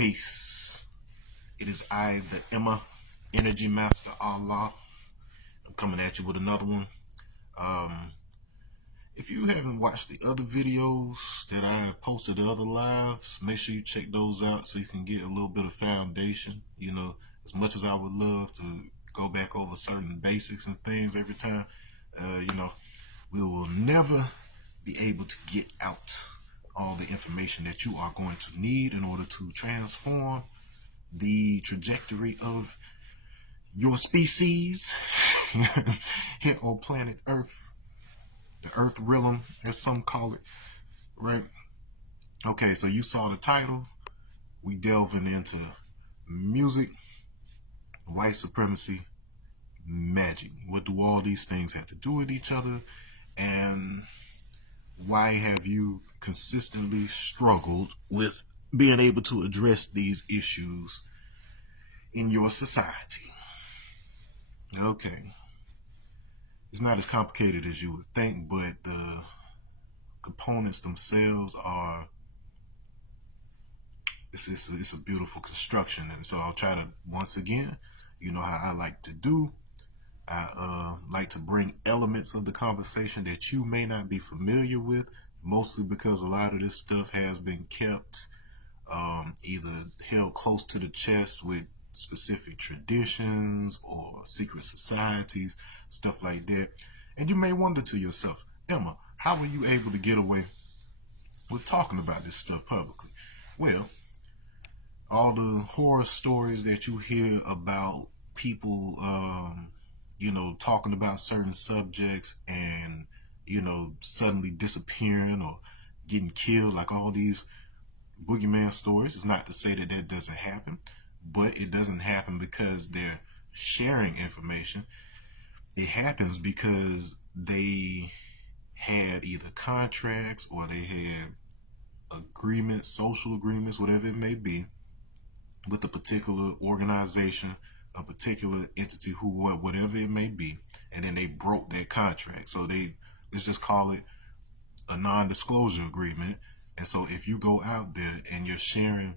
Peace. It is I, the Emma, Energy Master Allah. I'm coming at you with another one. If you haven't watched the other videos that I have posted, the other lives, make sure you check those out so you can get a little bit of foundation. You know, as much as I would love to go back over certain basics and things every time, we will never be able to get out all the information that you are going to need in order to transform the trajectory of your species here on planet Earth, the Earth realm, as some call it, right? Okay, so you saw the title. We delving into music, white supremacy, magic. What do all these things have to do with each other? And why have you consistently struggled with being able to address these issues in your society? Okay. It's not as complicated as you would think, but the components themselves are, it's a beautiful construction. And so I'll try to, once again, you know how I like to do. I like to bring elements of the conversation that you may not be familiar with, mostly because a lot of this stuff has been kept either held close to the chest with specific traditions or secret societies, stuff like that. And you may wonder to yourself, Emma, how were you able to get away with talking about this stuff publicly? Well, all the horror stories that you hear about people, talking about certain subjects and, suddenly disappearing or getting killed, like all these boogeyman stories. It's not to say that that doesn't happen, but it doesn't happen because they're sharing information. It happens because they had either contracts or they had agreements, social agreements, whatever it may be, with a particular organization, a particular entity, whatever it may be, and then they broke that contract. So let's just call it a non-disclosure agreement. And so if you go out there and you're sharing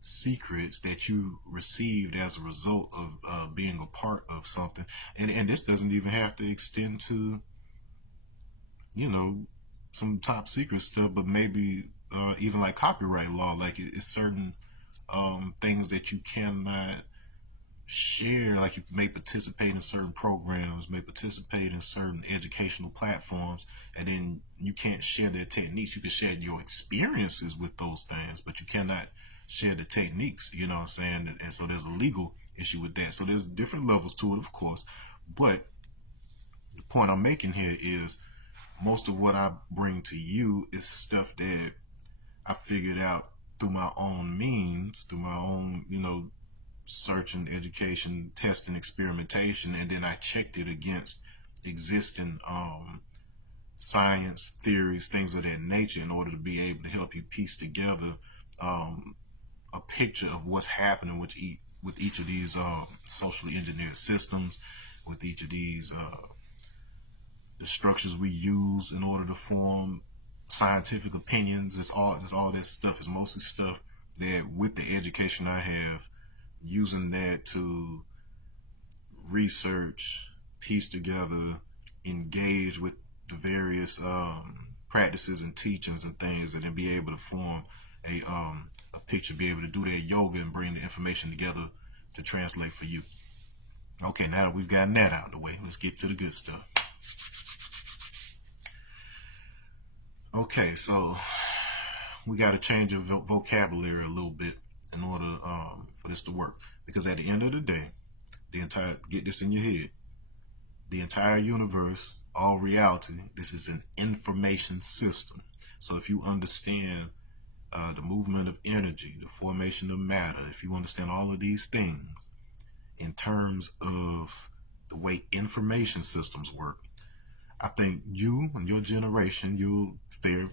secrets that you received as a result of being a part of something, and this doesn't even have to extend to, some top secret stuff, but maybe even like copyright law, like it's certain things that you cannot share. Like you may participate in certain programs, may participate in certain educational platforms, and then you can't share their techniques. You can share your experiences with those things, but you cannot share the techniques, you know what I'm saying? And so there's a legal issue with that. So there's different levels to it, of course, but the point I'm making here is most of what I bring to you is stuff that I figured out through my own means, through my own, searching, education, testing, experimentation, and then I checked it against existing science, theories, things of that nature in order to be able to help you piece together a picture of what's happening with each of these socially engineered systems, with each of these the structures we use in order to form scientific opinions. It's all that stuff is mostly stuff that, with the education I have, using that to research, piece together, engage with the various practices and teachings and things, and then be able to form a picture, be able to do that yoga and bring the information together to translate for you. Okay, now that we've gotten that out of the way, let's get to the good stuff. Okay, so we got to change your vocabulary a little bit in order for this to work. Because at the end of the day, get this in your head, the entire universe, all reality, this is an information system. So if you understand the movement of energy, the formation of matter, if you understand all of these things in terms of the way information systems work, I think you and your generation, you'll fare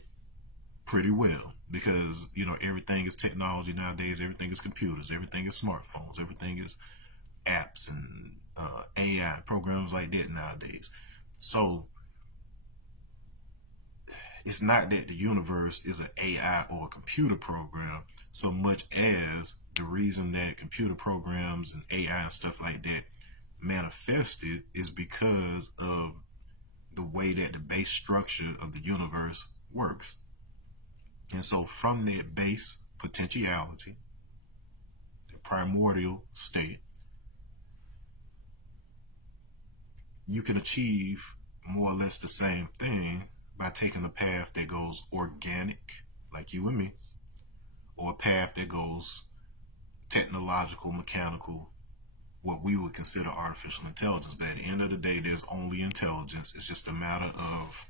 pretty well, because everything is technology nowadays. Everything is computers, everything is smartphones, everything is apps and AI programs like that nowadays. So it's not that the universe is an AI or a computer program so much as the reason that computer programs and AI and stuff like that manifested is because of the way that the base structure of the universe works. And so from that base potentiality, the primordial state, you can achieve more or less the same thing by taking a path that goes organic, like you and me, or a path that goes technological, mechanical, what we would consider artificial intelligence. But at the end of the day, there's only intelligence. It's just a matter of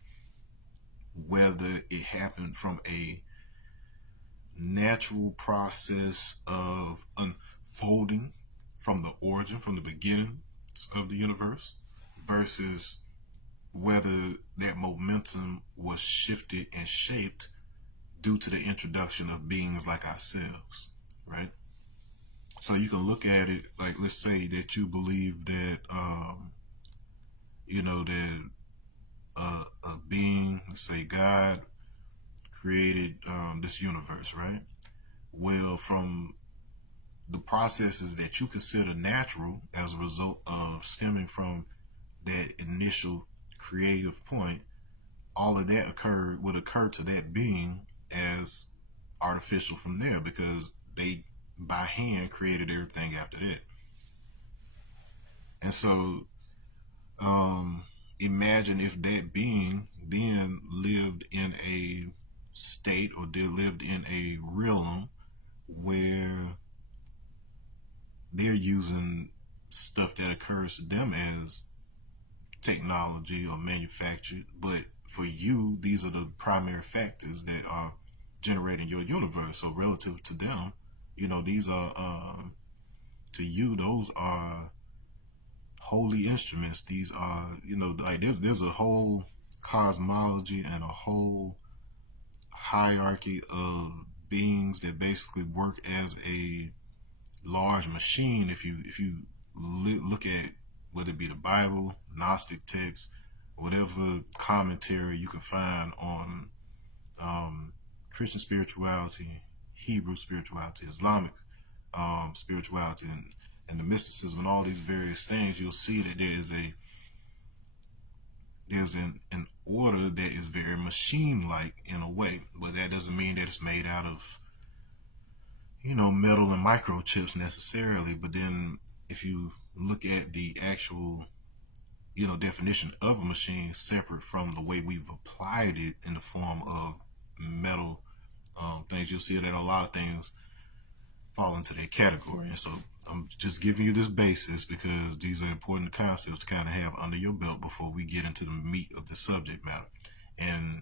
whether it happened from a natural process of unfolding from the origin, from the beginning of the universe, versus whether that momentum was shifted and shaped due to the introduction of beings like ourselves, right? So you can look at it like, let's say that you believe that, that a being, let's say God, created this universe, right? Well, from the processes that you consider natural as a result of stemming from that initial creative point, all of that would occur to that being as artificial from there, because they by hand created everything after that. And so imagine if that being then lived in a state, or they lived in a realm where they're using stuff that occurs to them as technology or manufactured, but for you, these are the primary factors that are generating your universe. So relative to them, these are to you, those are holy instruments. These are, like there's a whole cosmology and a whole hierarchy of beings that basically work as a large machine. If you look at whether it be the Bible, Gnostic texts, whatever commentary you can find on Christian spirituality, Hebrew spirituality, Islamic spirituality, and the mysticism, and all these various things, you'll see that there's an order that is very machine-like in a way, but that doesn't mean that it's made out of metal and microchips necessarily. But then if you look at the actual definition of a machine separate from the way we've applied it in the form of metal things, you'll see that a lot of things fall into that category. And so I'm just giving you this basis because these are important concepts to kind of have under your belt before we get into the meat of the subject matter. And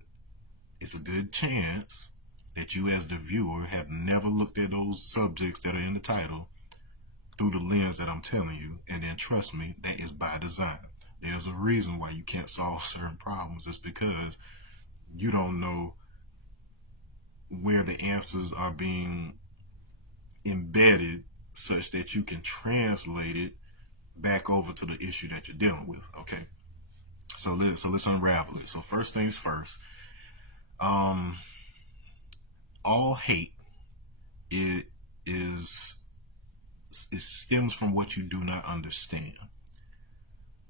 it's a good chance that you as the viewer have never looked at those subjects that are in the title through the lens that I'm telling you. And then trust me, that is by design. There's a reason why you can't solve certain problems. It's because you don't know where the answers are being embedded such that you can translate it back over to the issue that you're dealing with. Okay, so let's unravel it. So first things first, all hate it stems from what you do not understand.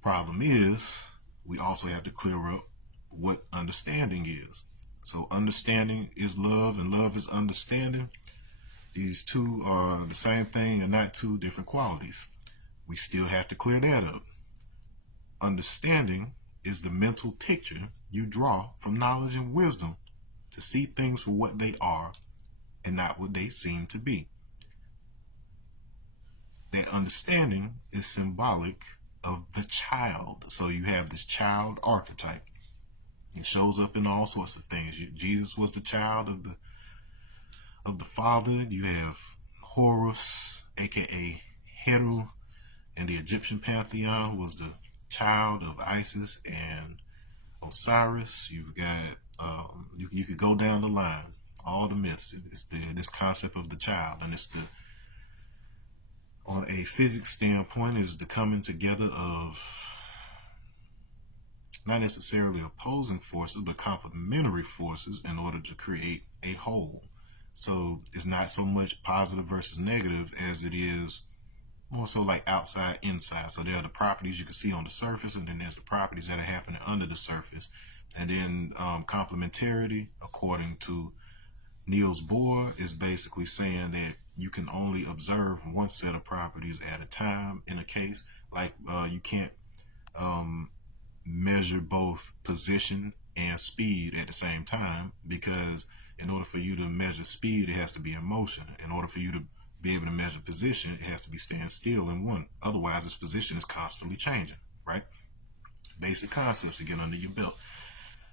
Problem is, we also have to clear up what understanding is. So understanding is love, and love is understanding. These two are the same thing and not two different qualities. We still have to clear that up. Understanding is the mental picture you draw from knowledge and wisdom to see things for what they are and not what they seem to be. That understanding is symbolic of the child. So you have this child archetype. It shows up in all sorts of things. Jesus was the child of the father. You have Horus, aka Heru, and the Egyptian pantheon, who was the child of Isis and Osiris. You've got you could go down the line, all the myths. It's this concept of the child, and it's on a physics standpoint, is the coming together of not necessarily opposing forces, but complementary forces in order to create a whole. So it's not so much positive versus negative as it is more so like outside, inside. So there are the properties you can see on the surface, and then there's the properties that are happening under the surface. And then complementarity, according to Niels Bohr, is basically saying that you can only observe one set of properties at a time in a case. Like you can't um, measure both position and speed at the same time, because in order for you to measure speed, it has to be in motion. In order for you to be able to measure position, it has to be staying still in one. Otherwise, its position is constantly changing, right? Basic concepts to get under your belt.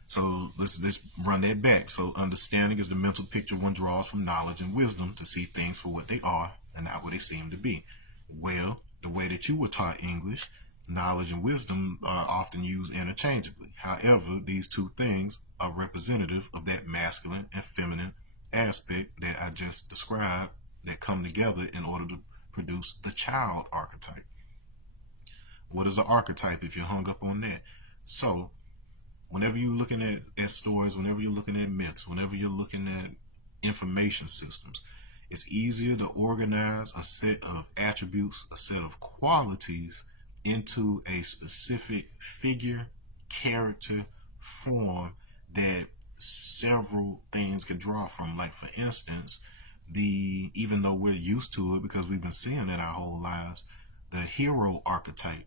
So let's run that back. So understanding is the mental picture one draws from knowledge and wisdom to see things for what they are and not what they seem to be. Well, the way that you were taught English, knowledge and wisdom are often used interchangeably. However, these two things are representative of that masculine and feminine aspect that I just described that come together in order to produce the child archetype. What is an archetype if you're hung up on that? So whenever you're looking at stories, whenever you're looking at myths, whenever you're looking at information systems, it's easier to organize a set of attributes, a set of qualities into a specific figure, character, form that several things can draw from. Like for instance, even though we're used to it because we've been seeing it our whole lives, the hero archetype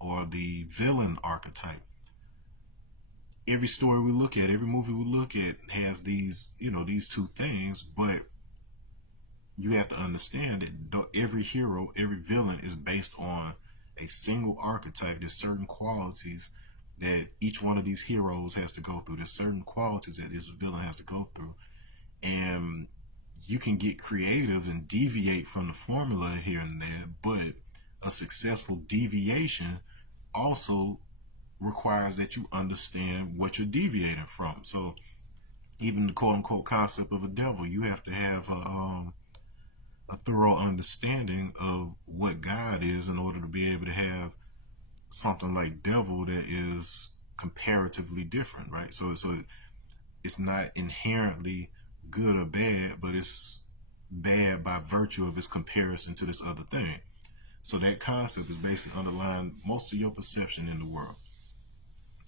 or the villain archetype, every story we look at, every movie we look at has these, these two things, but you have to understand that every hero, every villain is based on a single archetype. There's certain qualities that each one of these heroes has to go through. There's certain qualities that this villain has to go through. And you can get creative and deviate from the formula here and there, but a successful deviation also requires that you understand what you're deviating from. So even the quote unquote concept of a devil, you have to have a thorough understanding of what God is in order to be able to have something like devil that is comparatively different, right? So it's not inherently good or bad, but it's bad by virtue of its comparison to this other thing. So that concept is basically underlying most of your perception in the world.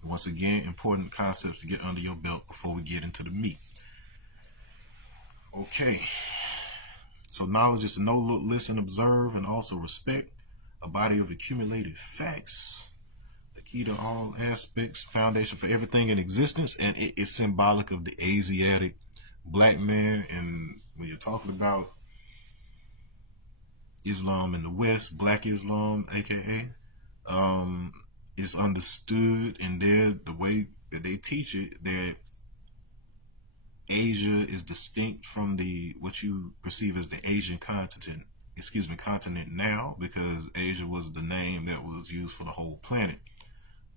Once again, important concepts to get under your belt before we get into the meat. Okay. So knowledge is to know, look, listen, observe, and also respect a body of accumulated facts. The key to all aspects, foundation for everything in existence, and it is symbolic of the Asiatic black man. And when you're talking about Islam in the West, Black Islam, aka, it's understood in the way that they teach it, that Asia is distinct from what you perceive as the Asian continent now, because Asia was the name that was used for the whole planet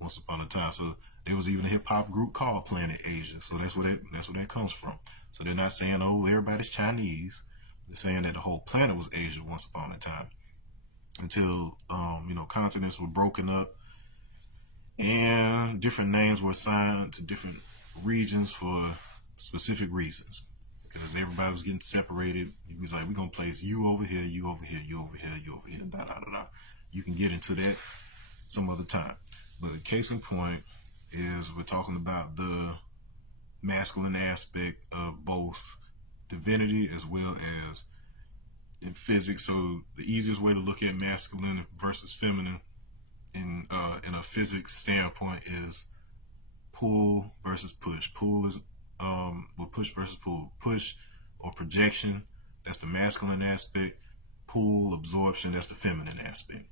once upon a time. So there was even a hip hop group called Planet Asia. So that's where that comes from. So they're not saying, oh, everybody's Chinese. They're saying that the whole planet was Asia once upon a time, until continents were broken up and different names were assigned to different regions for specific reasons, because everybody was getting separated. It was like, we're gonna place you over here, you over here, you over here, you over here, da da da da. You can get into that some other time, but the case in point is we're talking about the masculine aspect of both divinity as well as in physics. So the easiest way to look at masculine versus feminine in a physics standpoint is pull versus push. Pull is push versus pull. Push or projection, that's the masculine aspect. Pull, absorption, that's the feminine aspect.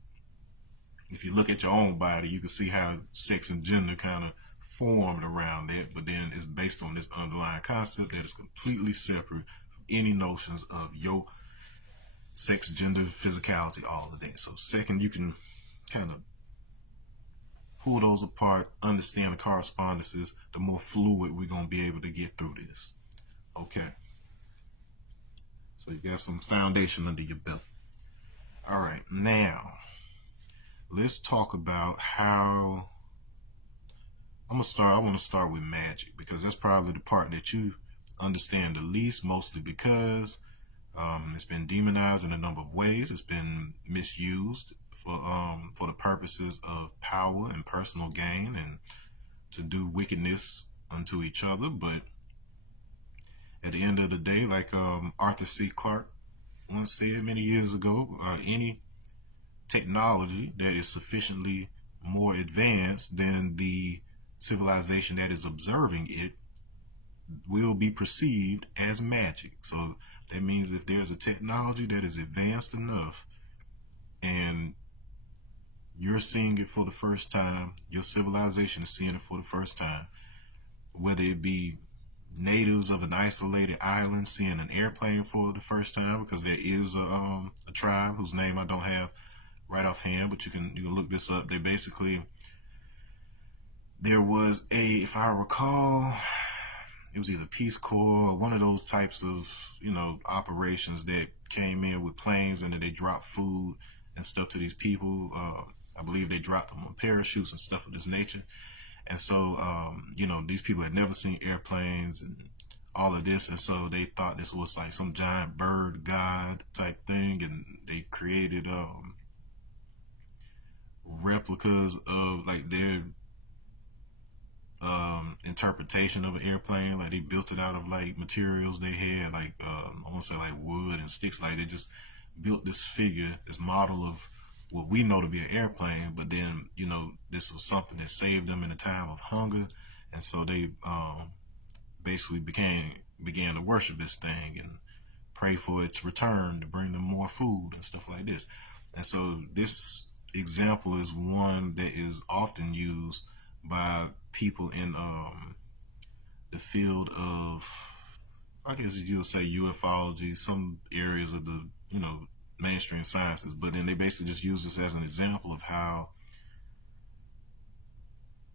If you look at your own body, you can see how sex and gender kind of formed around that, but then it's based on this underlying concept that is completely separate from any notions of your sex, gender, physicality, all of that. So second, you can kind of pull those apart, understand the correspondences, the more fluid we're going to be able to get through this. Okay. So you got some foundation under your belt. All right. Now, let's talk about how I want to start with magic, because that's probably the part that you understand the least, mostly because it's been demonized in a number of ways. It's been misused for the purposes of power and personal gain and to do wickedness unto each other. But at the end of the day, like Arthur C. Clarke once said many years ago, any technology that is sufficiently more advanced than the civilization that is observing it will be perceived as magic. So that means if there's a technology that is advanced enough and you're seeing it for the first time, your civilization is seeing it for the first time, whether it be natives of an isolated island seeing an airplane for the first time, because there is a tribe whose name I don't have right offhand, but you can look this up. They basically, there was if I recall, it was either Peace Corps or one of those types of operations that came in with planes and then they dropped food and stuff to these people. I believe they dropped them on parachutes and stuff of this nature. And so, these people had never seen airplanes and all of this. And so they thought this was like some giant bird god type thing. And they created replicas of like their interpretation of an airplane. Like they built it out of like materials they had, like I want to say like wood and sticks. Like they just built this figure, this model of what we know to be an airplane, but then this was something that saved them in a time of hunger, and so they basically began to worship this thing and pray for its return to bring them more food and stuff like this. And so this example is one that is often used by people in the field of, I guess you would say, ufology, some areas of the mainstream sciences, but then they basically just use this as an example of how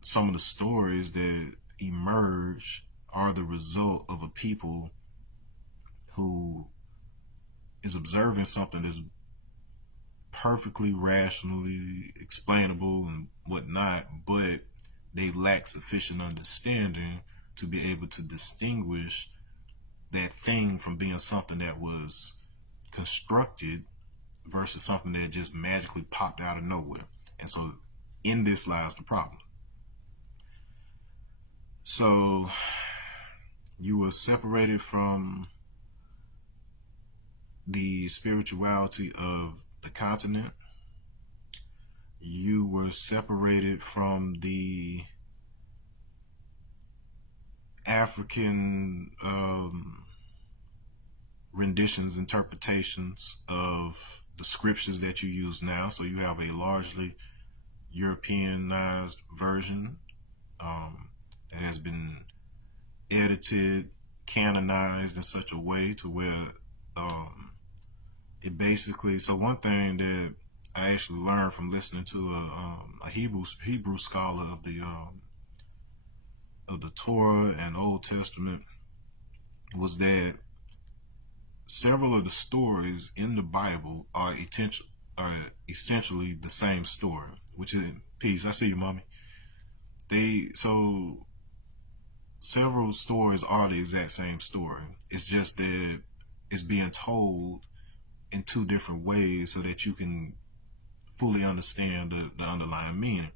some of the stories that emerge are the result of a people who is observing something that's perfectly rationally explainable and whatnot, but they lack sufficient understanding to be able to distinguish that thing from being something that was constructed versus something that just magically popped out of nowhere. And so in this lies the problem. So you were separated from the spirituality of the continent. You were separated from the African renditions, interpretations of the scriptures that you use now. So you have a largely Europeanized version that has been edited, canonized in such a way to where it basically. So one thing that I actually learned from listening to a Hebrew scholar of the Torah and Old Testament was that several of the stories in the Bible are essentially the same story, which is peace. I see you, mommy. So several stories are the exact same story. It's just that it's being told in two different ways so that you can fully understand the underlying meaning.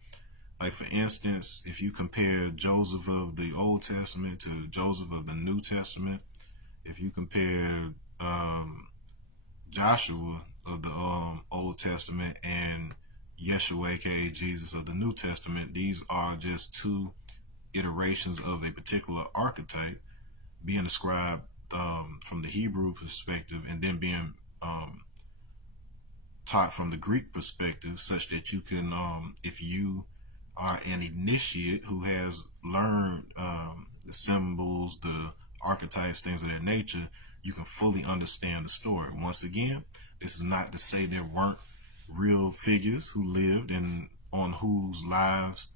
Like for instance, if you compare Joseph of the Old Testament to Joseph of the New Testament, if you compare Joshua of the Old Testament and Yeshua, aka Jesus of the New Testament, these are just two iterations of a particular archetype being described from the Hebrew perspective and then being taught from the Greek perspective, such that you can, if you are an initiate who has learned the symbols, the archetypes, things of that nature, you can fully understand the story. Once again, this is not to say there weren't real figures who lived and on whose lives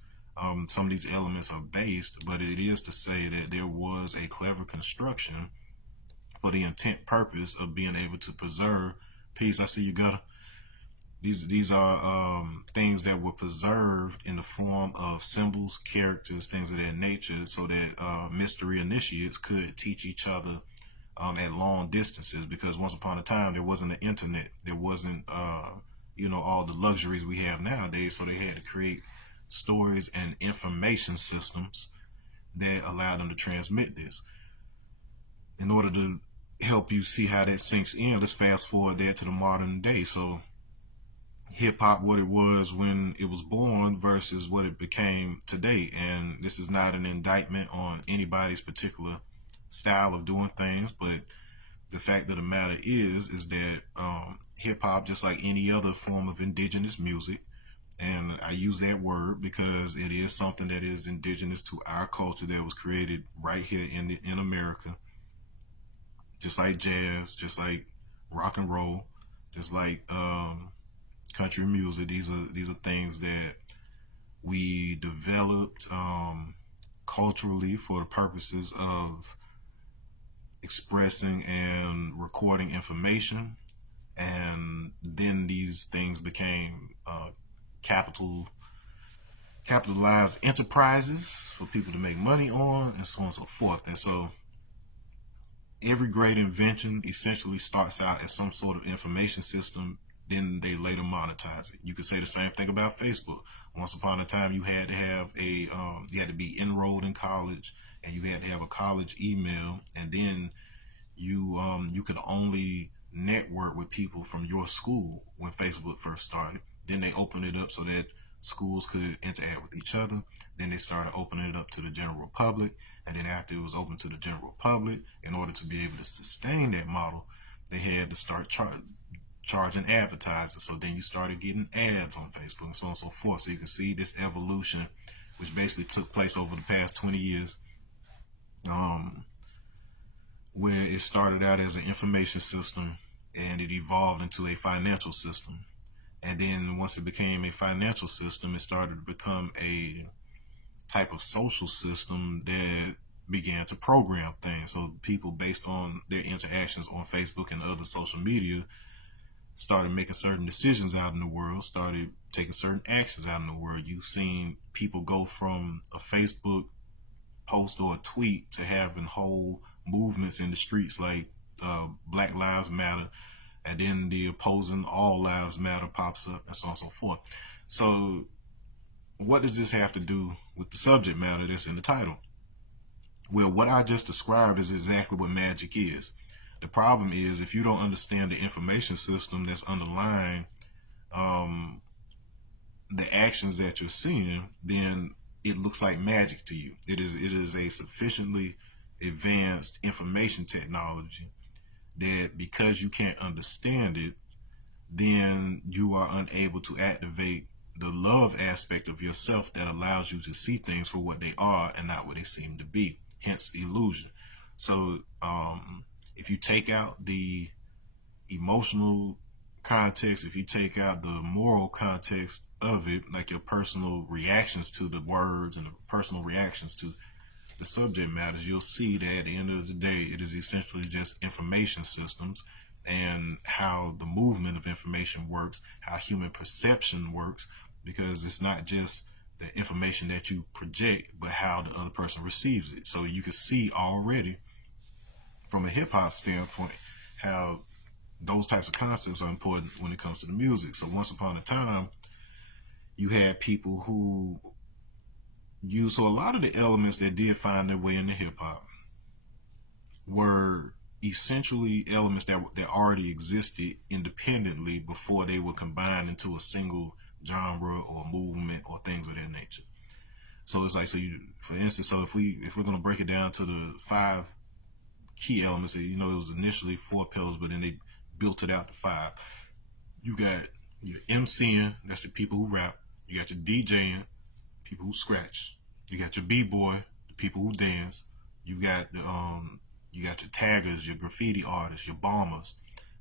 some of these elements are based, but it is to say that there was a clever construction for the intent purpose of being able to preserve peace. I see you got These are things that were preserved in the form of symbols, characters, things of that nature, so that mystery initiates could teach each other at long distances. Because once upon a time, there wasn't an internet, there wasn't all the luxuries we have nowadays. So they had to create stories and information systems that allow them to transmit this. In order to help you see how that sinks in, let's fast forward there to the modern day. So hip hop, what it was when it was born versus what it became today. And this is not an indictment on anybody's particular style of doing things, but the fact of the matter is that hip hop, just like any other form of indigenous music, and I use that word because it is something that is indigenous to our culture, that was created right here in America, just like jazz, just like rock and roll, just like country music. These are things that we developed culturally for the purposes of expressing and recording information, and then these things became capitalized enterprises for people to make money on, and so on and so forth. And so every great invention essentially starts out as some sort of information system, then they later monetize it. You could say the same thing about Facebook. Once upon a time, you had to have you had to be enrolled in college, and you had to have a college email, and then you could only network with people from your school when Facebook first started. Then they opened it up so that schools could interact with each other. Then they started opening it up to the general public, and then after it was open to the general public, in order to be able to sustain that model, they had to start charging advertisers. So then you started getting ads on Facebook, and so on and so forth. So you can see this evolution, which basically took place over the past 20 years. Um, where it started out as an information system, and it evolved into a financial system. And then once it became a financial system, it started to become a type of social system that began to program things. So people, based on their interactions on Facebook and other social media, started making certain decisions out in the world, started taking certain actions out in the world. You've seen people go from a Facebook post or a tweet to having whole movements in the streets like Black Lives Matter, and then the opposing All Lives Matter pops up, and so on and so forth. So, what does this have to do with the subject matter that's in the title? Well, what I just described is exactly what magic is. The problem is, if you don't understand the information system that's underlying um, the actions that you're seeing, then it looks like magic to you. It is a sufficiently advanced information technology that, because you can't understand it, then you are unable to activate the love aspect of yourself that allows you to see things for what they are and not what they seem to be. Hence illusion. So if you take out the emotional context, if you take out the moral context of it, like your personal reactions to the words and the personal reactions to the subject matters, you'll see that at the end of the day, it is essentially just information systems, and how the movement of information works, how human perception works, because it's not just the information that you project, but how the other person receives it. So you can see already from a hip hop standpoint how those types of concepts are important when it comes to the music. So once upon a time, you had people who used, so a lot of the elements that did find their way into hip hop were essentially elements that already existed independently before they were combined into a single genre or movement or things of that nature. So it's like, so you, for instance, so if we're gonna break it down to the five key elements, it was initially four pillars, but then they built it out to five. You got your MCing, that's the people who rap. You got your DJing, people who scratch. You got your B-boy, the people who dance. You got your taggers, your graffiti artists, your bombers,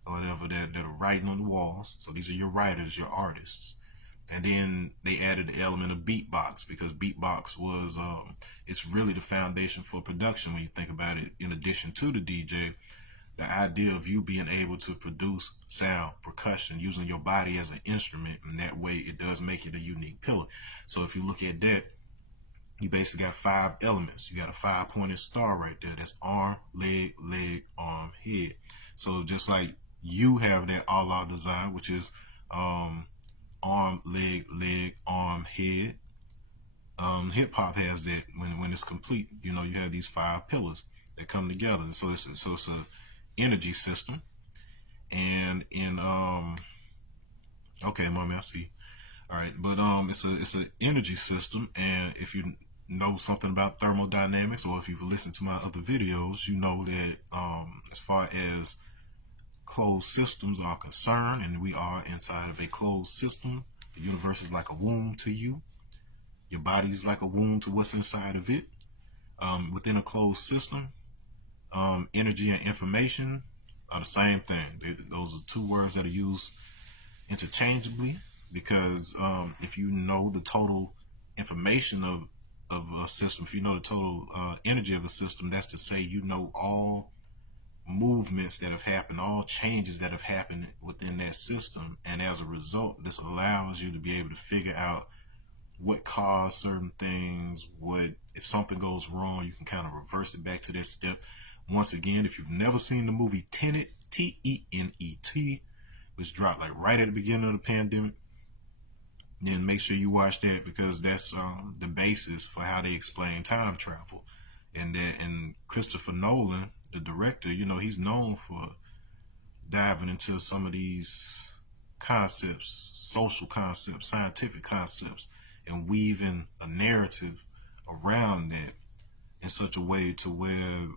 or whatever, that are writing on the walls. So these are your writers, your artists. And then they added the element of beatbox, because beatbox was it's really the foundation for production when you think about it. In addition to the DJ, the idea of you being able to produce sound, percussion, using your body as an instrument, and that way it does make it a unique pillar. So if you look at that, you basically got 5 elements. You got a 5-pointed star right there. That's arm, leg, arm, head. So just like you have that Allah design, which is arm, leg, arm, head. Hip hop has that when it's complete. You know, you have these 5 pillars that come together. So it's a energy system. And in okay, mommy, I see. All right, but it's an energy system, and if you know something about thermodynamics, or if you've listened to my other videos, you know that as far as closed systems are concerned, and we are inside of a closed system, the universe is like a womb to you. Your body is like a womb to what's inside of it. Within a closed system, energy and information are the same thing. Those are 2 words that are used interchangeably, because if you know the total information of a system, if you know the total energy of a system, that's to say you know all movements that have happened, all changes that have happened within that system, and as a result, this allows you to be able to figure out what caused certain things, what if something goes wrong, you can kind of reverse it back to that step. Once again, if you've never seen the movie Tenet, Tenet, which dropped like right at the beginning of the pandemic, then make sure you watch that, because that's the basis for how they explain time travel. And Christopher Nolan, the director, you know, he's known for diving into some of these concepts, social concepts, scientific concepts, and weaving a narrative around that in such a way to where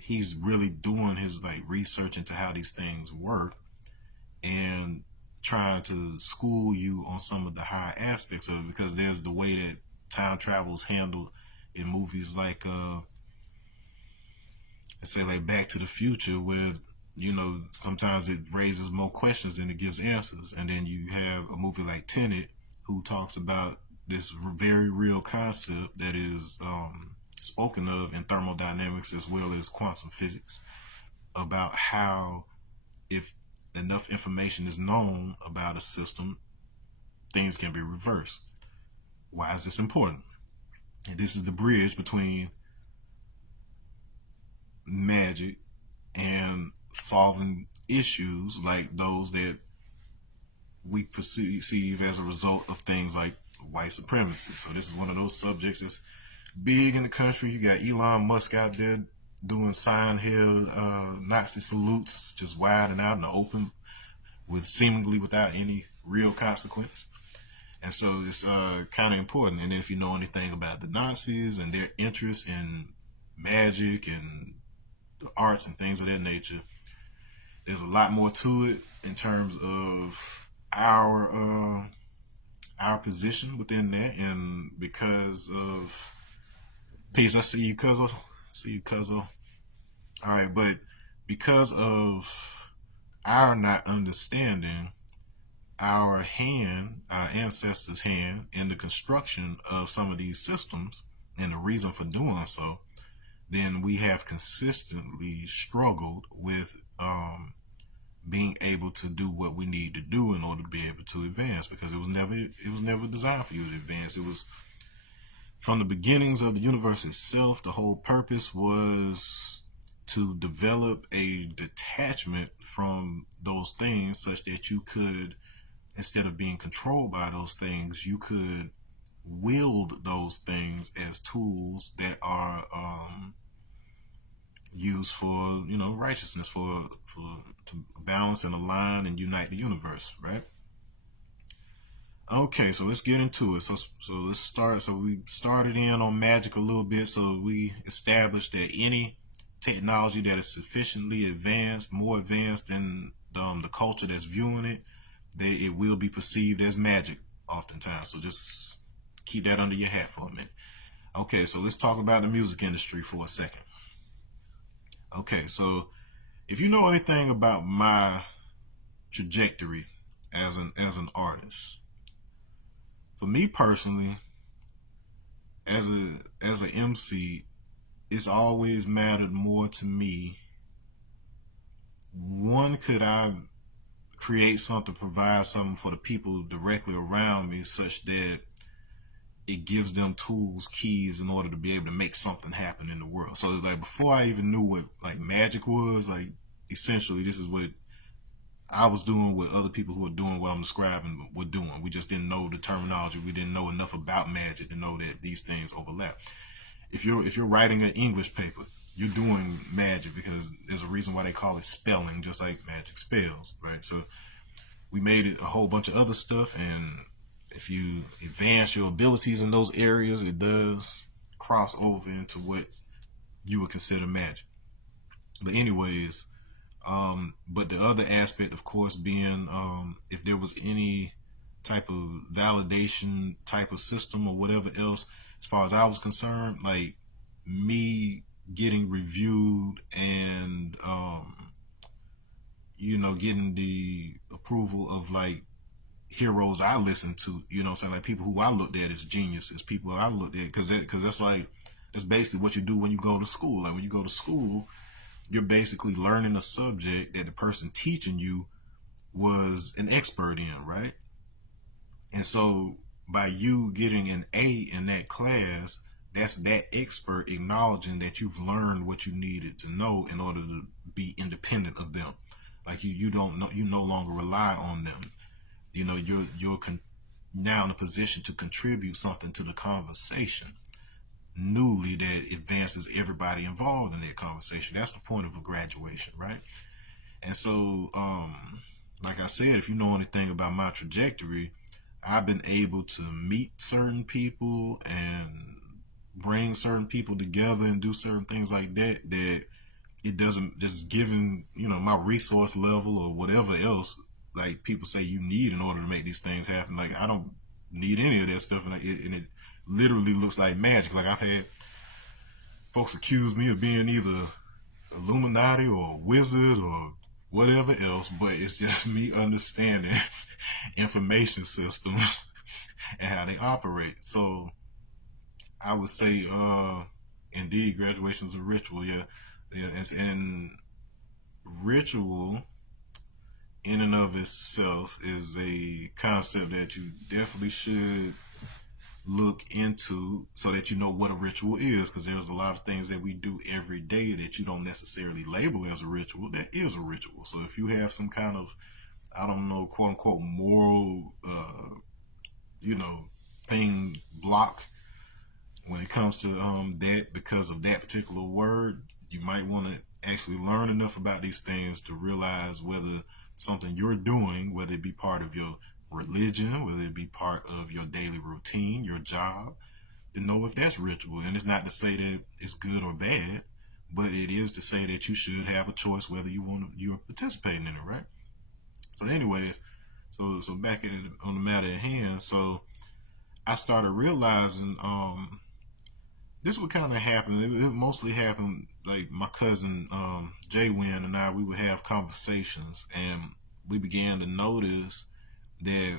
he's really doing his like research into how these things work, and trying to school you on some of the high aspects of it, because there's the way that time travel is handled in movies like let's say like Back to the Future, where you know sometimes it raises more questions than it gives answers. And then you have a movie like Tenet, who talks about this very real concept that is spoken of in thermodynamics as well as quantum physics, about how if enough information is known about a system, things can be reversed. Why is this important? And this is the bridge between magic and solving issues like those that we perceive as a result of things like white supremacy. So this is one of those subjects that's big in the country. You got Elon Musk out there doing sign-held Nazi salutes, just wide and out in the open, with seemingly without any real consequence. And so it's kind of important. And if you know anything about the Nazis and their interest in magic and the arts and things of that nature, there's a lot more to it in terms of our position within that. And because of peace, I see you, Cuzzo. See you, Cuzzo. All right, but because of our not understanding our ancestors' hand in the construction of some of these systems, and the reason for doing so, then we have consistently struggled with being able to do what we need to do in order to be able to advance, because it was never designed for you to advance. It was from the beginnings of the universe itself. The whole purpose was to develop a detachment from those things, such that you could, instead of being controlled by those things, you could wield those things as tools that are used for, you know, righteousness, for to balance and align and unite the universe, right? Okay, so let's get into it. So let's start. So we started in on magic a little bit. So we established that any technology that is sufficiently advanced, more advanced than the culture that's viewing it, that it will be perceived as magic oftentimes. So just keep that under your hat for a minute. Okay, so let's talk about the music industry for a second. Okay, so if you know anything about my trajectory as an artist, for me personally, as an MC, it's always mattered more to me one, could I create something, provide something for the people directly around me, such that it gives them tools, keys, in order to be able to make something happen in the world. So like before I even knew what like magic was, like essentially this is what I was doing, what other people who are doing what I'm describing were doing. We just didn't know the terminology. We didn't know enough about magic to know that these things overlap. If you're writing an English paper, you're doing magic, because there's a reason why they call it spelling, just like magic spells, right? So we made it a whole bunch of other stuff, and if you advance your abilities in those areas, it does cross over into what you would consider magic. But anyways, but the other aspect, of course, being if there was any type of validation type of system or whatever else, as far as I was concerned, like me getting reviewed and getting the approval of like heroes I listened to, saying, like people who I looked at as geniuses, people I looked at, because that's like that's basically what you do when you go to school. Like when you go to school, you're basically learning a subject that the person teaching you was an expert in, right? And so by you getting an A in that class, that's that expert acknowledging that you've learned what you needed to know in order to be independent of them. Like you don't know, you no longer rely on them. You're now in a position to contribute something to the conversation newly that advances everybody involved in that conversation. That's the point of a graduation, right? And so, like I said, if you know anything about my trajectory, I've been able to meet certain people and bring certain people together and do certain things like that, that it doesn't, just given, my resource level or whatever else, like people say you need in order to make these things happen. Like I don't need any of that stuff. And it literally looks like magic. Like I've had folks accuse me of being either Illuminati or a wizard or whatever else, but it's just me understanding information systems and how they operate. So I would say, indeed, graduation is a ritual. Yeah, yeah, and ritual in and of itself is a concept that you definitely should look into, so that you know what a ritual is, because there's a lot of things that we do every day that you don't necessarily label as a ritual that is a ritual. So if you have some kind of, I don't know, quote unquote moral you know thing block when it comes to that, because of that particular word, you might want to actually learn enough about these things to realize whether something you're doing, whether it be part of your religion, whether it be part of your daily routine, your job, to know if that's ritual. And it's not to say that it's good or bad, but it is to say that you should have a choice whether you're participating in it, right? So, anyways, so back on the matter at hand. So I started realizing this would kind of happen. It mostly happened like my cousin Jay Wynn and I. We would have conversations, and we began to notice that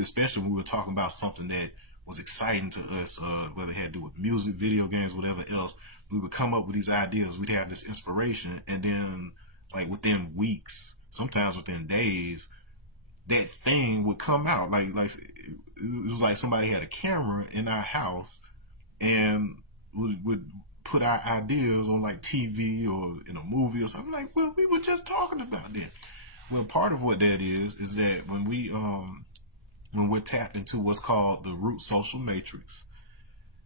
especially when we were talking about something that was exciting to us, whether it had to do with music, video games, whatever else, we would come up with these ideas. We'd have this inspiration, and then like within weeks, sometimes within days, that thing would come out. Like it was like somebody had a camera in our house and would put our ideas on like TV or in a movie or something. Like, well, we were just talking about that. Well, part of what that is that when we're tapped into what's called the root social matrix.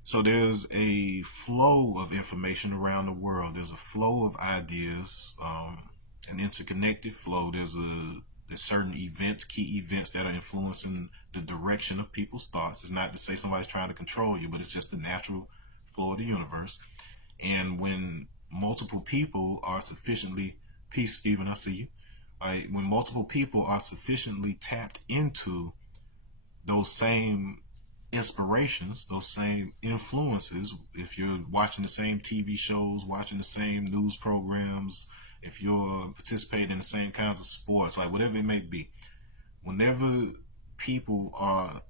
So there's a flow of information around the world. There's a flow of ideas, an interconnected flow. There's certain events, key events that are influencing the direction of people's thoughts. It's not to say somebody's trying to control you, but it's just the natural flow of the universe. And when multiple people are sufficiently, peace, Stephen, I see you. Right, when multiple people are sufficiently tapped into those same inspirations, those same influences, if you're watching the same TV shows, watching the same news programs, if you're participating in the same kinds of sports, like whatever it may be, whenever people are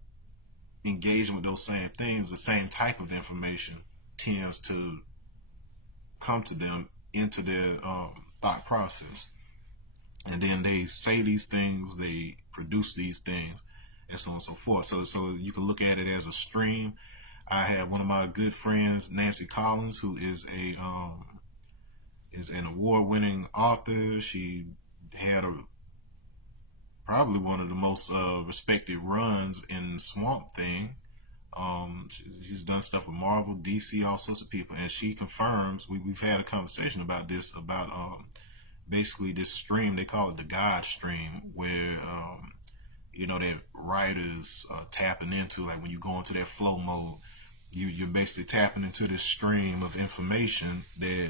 engaging with those same things, the same type of information tends to come to them into their thought process. and then they say these things, they produce these things, and so on and so forth. So you can look at it as a stream. I have one of my good friends, Nancy Collins, who is an award-winning author. She had probably one of the most respected runs in Swamp Thing. She's done stuff with Marvel, DC, all sorts of people, and she confirms. We've had a conversation about this, about basically this stream. They call it the God stream, where that writers tapping into, like when you go into that flow mode, you're basically tapping into this stream of information that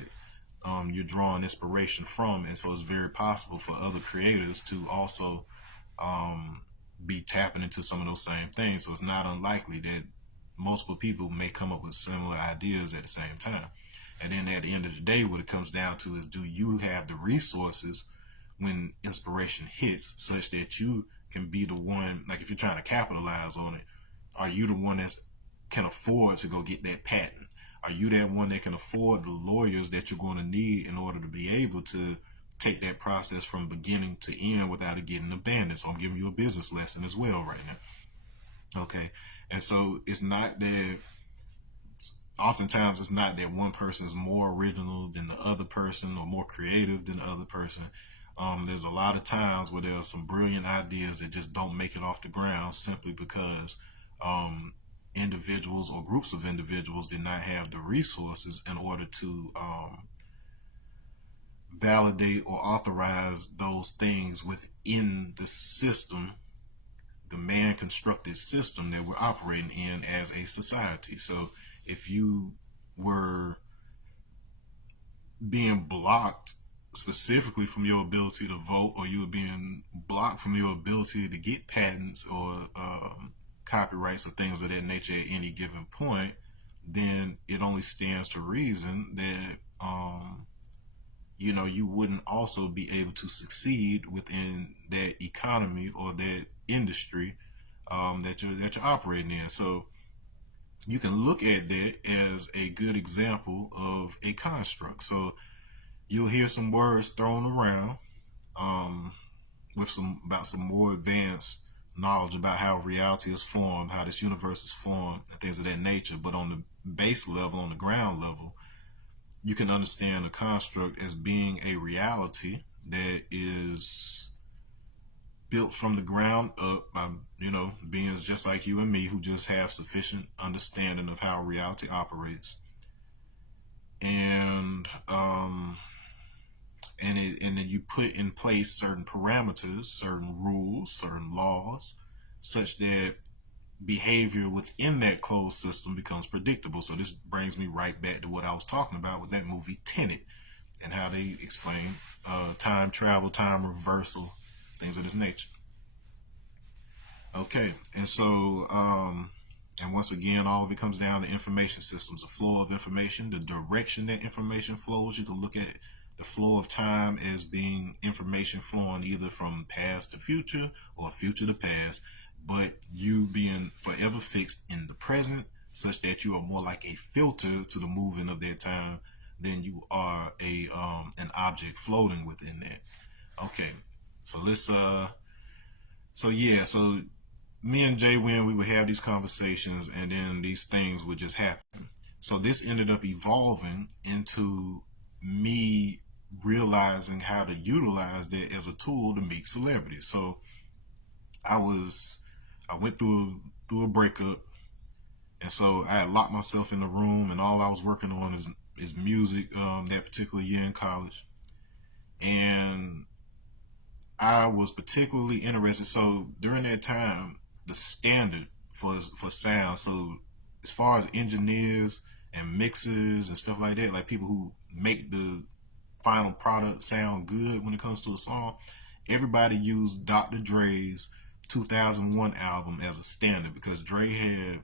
you're drawing inspiration from, and so it's very possible for other creators to also be tapping into some of those same things. So it's not unlikely that multiple people may come up with similar ideas at the same time. And then at the end of the day, what it comes down to is, do you have the resources when inspiration hits, such that you can be the one, like if you're trying to capitalize on it, are you the one that can afford to go get that patent? Are you that one that can afford the lawyers that you're going to need in order to be able to take that process from beginning to end without it getting abandoned? So I'm giving you a business lesson as well right now. Okay. And so it's not that, oftentimes it's not that one person is more original than the other person or more creative than the other person. There's a lot of times where there are some brilliant ideas that just don't make it off the ground simply because individuals or groups of individuals did not have the resources in order to validate or authorize those things within the system, the man constructed system that we're operating in as a society. So if you were being blocked specifically from your ability to vote, or you were being blocked from your ability to get patents or copyrights or things of that nature at any given point, then it only stands to reason that you wouldn't also be able to succeed within that economy or that industry that you're operating in. So you can look at that as a good example of a construct. So you'll hear some words thrown around with some more advanced knowledge about how reality is formed, how this universe is formed, and things of that nature. But on the base level, on the ground level, you can understand a construct as being a reality that is built from the ground up by beings just like you and me, who just have sufficient understanding of how reality operates, and then you put in place certain parameters, certain rules, certain laws, such that behavior within that closed system becomes predictable. So this brings me right back to what I was talking about with that movie Tenet, and how they explain time travel, time reversal, things of this nature. Okay, and so and once again, all of it comes down to information systems, the flow of information, the direction that information flows. You can look at the flow of time as being information flowing either from past to future or future to past, but you being forever fixed in the present, such that you are more like a filter to the moving of that time than you are an object floating within that. Okay, so let's so yeah, so me and Jay Wynn, we would have these conversations, and then these things would just happen. So this ended up evolving into me realizing how to utilize that as a tool to meet celebrities. So I was I went through a breakup, and so I had locked myself in the room, and all I was working on is music that particular year in college, and I was particularly interested. So during that time, the standard for sound. So as far as engineers and mixers and stuff like that, like people who make the final product sound good when it comes to a song, everybody used Dr. Dre's 2001 album as a standard, because Dre had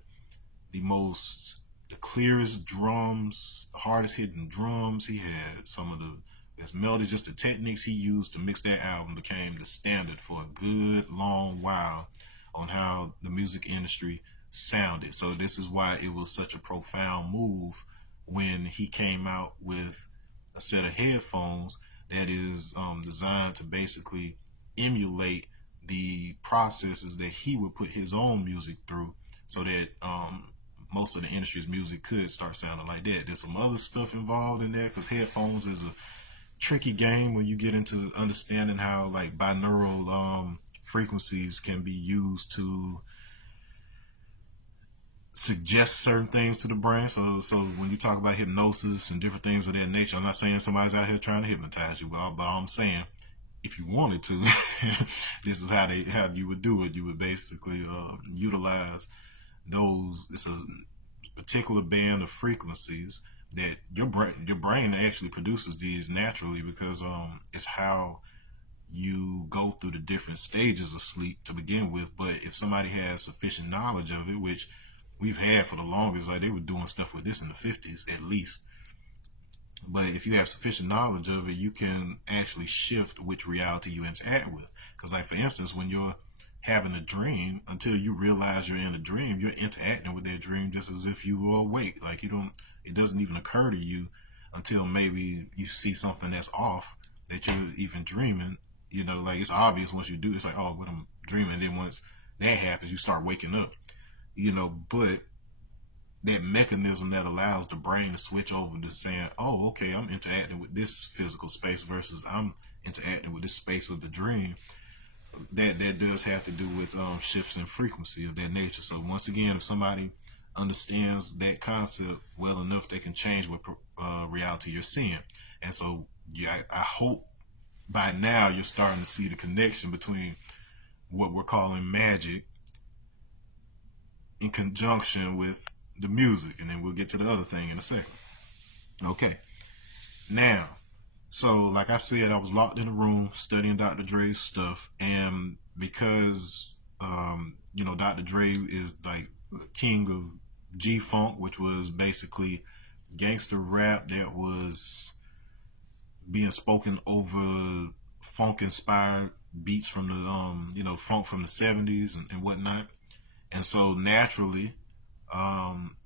the clearest drums, the hardest hitting drums. He had some of the best melodies. Just the techniques he used to mix that album became the standard for a good long while on how the music industry sounded. So this is why it was such a profound move when he came out with a set of headphones that is designed to basically emulate the processes that he would put his own music through, so that most of the industry's music could start sounding like that. There's some other stuff involved in there, because headphones is a tricky game when you get into understanding how like binaural frequencies can be used to suggest certain things to the brain. So when you talk about hypnosis and different things of that nature, I'm not saying somebody's out here trying to hypnotize you, but all I'm saying, if you wanted to, this is how you would do it. You would basically utilize those. It's a particular band of frequencies that your brain actually produces these naturally, because it's how you go through the different stages of sleep to begin with. But if somebody has sufficient knowledge of it, which we've had for the longest, like they were doing stuff with this in the 50s at least. But if you have sufficient knowledge of it, you can actually shift which reality you interact with. Because, like, for instance, when you're having a dream, until you realize you're in a dream, you're interacting with that dream just as if you were awake. Like, it doesn't even occur to you until maybe you see something that's off, that you're even dreaming. Like, it's obvious once you do. It's like, oh, what I'm dreaming. And then once that happens, you start waking up. But that mechanism that allows the brain to switch over to saying, oh, okay, I'm interacting with this physical space versus I'm interacting with this space of the dream, that does have to do with shifts in frequency of that nature. So once again, if somebody understands that concept well enough, they can change what reality you're seeing. And so, yeah, I hope by now you're starting to see the connection between what we're calling magic in conjunction with the music, and then we'll get to the other thing in a second. Okay, now, so like I said, I was locked in a room studying Dr. Dre's stuff, and because Dr. Dre is like king of G Funk, which was basically gangster rap that was being spoken over funk inspired beats from the funk from the 70s and whatnot. And so naturally, um,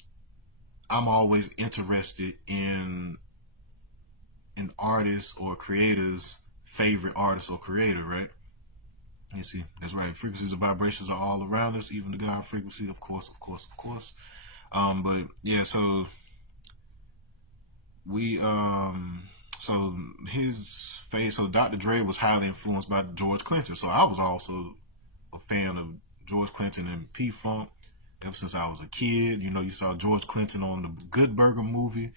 I'm always interested in an artist or creator's favorite artist or creator, right? You see, that's right. Frequencies and vibrations are all around us, even the God frequency, of course, of course, of course. But yeah, so we so so Dr. Dre was highly influenced by George Clinton. So I was also a fan of George Clinton and P Funk ever since I was a kid. You saw George Clinton on the Good Burger movie,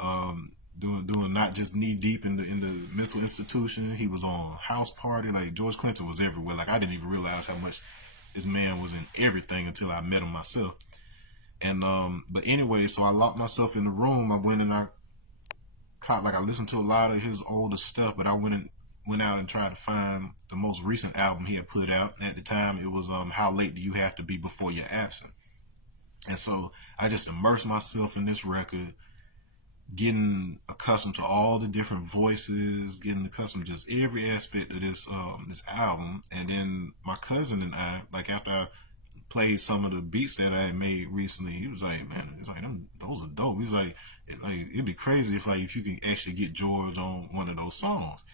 um, doing not just knee deep in the mental institution. He was on House Party. Like, George Clinton was everywhere. Like, I didn't even realize how much this man was in everything until I met him myself. And but anyway, so I locked myself in the room. I went and I listened to a lot of his older stuff, but I went out and tried to find the most recent album he had put out. At the time, it was How Late Do You Have to Be Before You're Absent? And so I just immersed myself in this record, getting accustomed to all the different voices, getting accustomed to just every aspect of this album. And then my cousin and I, like, after I played some of the beats that I had made recently, he was like, "Man, it's like those are dope." He's like, it'd be crazy if you could actually get George on one of those songs."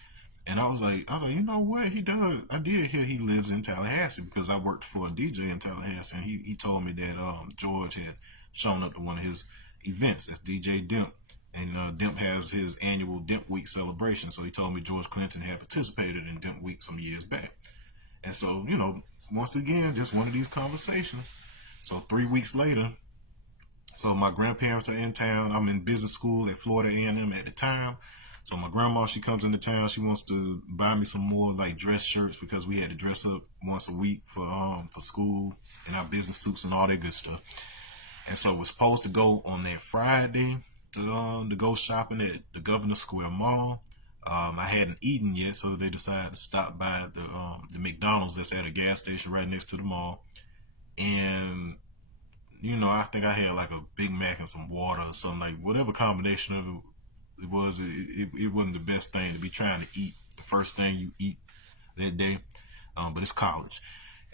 And I was like, you know what? He does. I did hear he lives in Tallahassee, because I worked for a DJ in Tallahassee, and he told me that George had shown up to one of his events. That's DJ Demp, and Demp has his annual Demp Week celebration. So he told me George Clinton had participated in Demp Week some years back. And so, once again, just one of these conversations. So 3 weeks later, so my grandparents are in town. I'm in business school at Florida A&M at the time. So my grandma, she comes into town. She wants to buy me some more like dress shirts, because we had to dress up once a week for school, and our business suits and all that good stuff. And so we're supposed to go on that Friday to go shopping at the Governor Square Mall. I hadn't eaten yet, so they decided to stop by the McDonald's that's at a gas station right next to the mall. And I think I had like a Big Mac and some water or something, like whatever combination of it was. It wasn't the best thing to be trying to eat the first thing you eat that day, but it's college.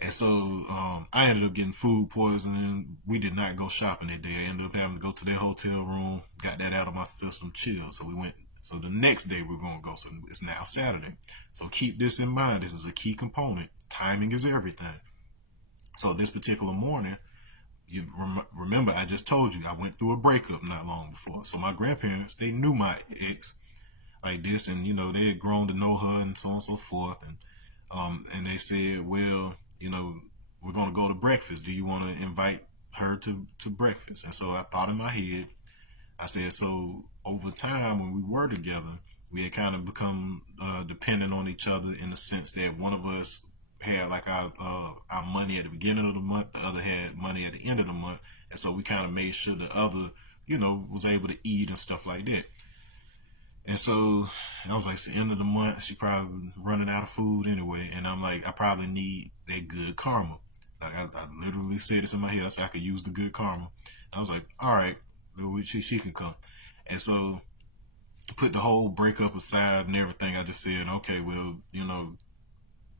And so I ended up getting food poisoning. We did not go shopping that day. I ended up having to go to their hotel room, got that out of my system, chill. So we went So the next day we're going to go. So it's now Saturday. So keep this in mind. This is a key component. Timing is everything. So this particular morning, you remember I just told you I went through a breakup not long before. So my grandparents, they knew my ex like this, and they had grown to know her and so on and so forth. And they said, well, we're gonna go to breakfast. Do you want to invite her to breakfast? And so I thought in my head, I said, so over time when we were together, we had kind of become dependent on each other in the sense that one of us had like our money at the beginning of the month, the other had money at the end of the month, and so we kind of made sure the other, was able to eat and stuff like that. And so I was like, it's the end of the month. She probably running out of food anyway. And I'm like, I probably need that good karma. Like I literally said this in my head. I said I could use the good karma. And I was like, all right, she can come. And so put the whole breakup aside and everything. I just said, okay, well,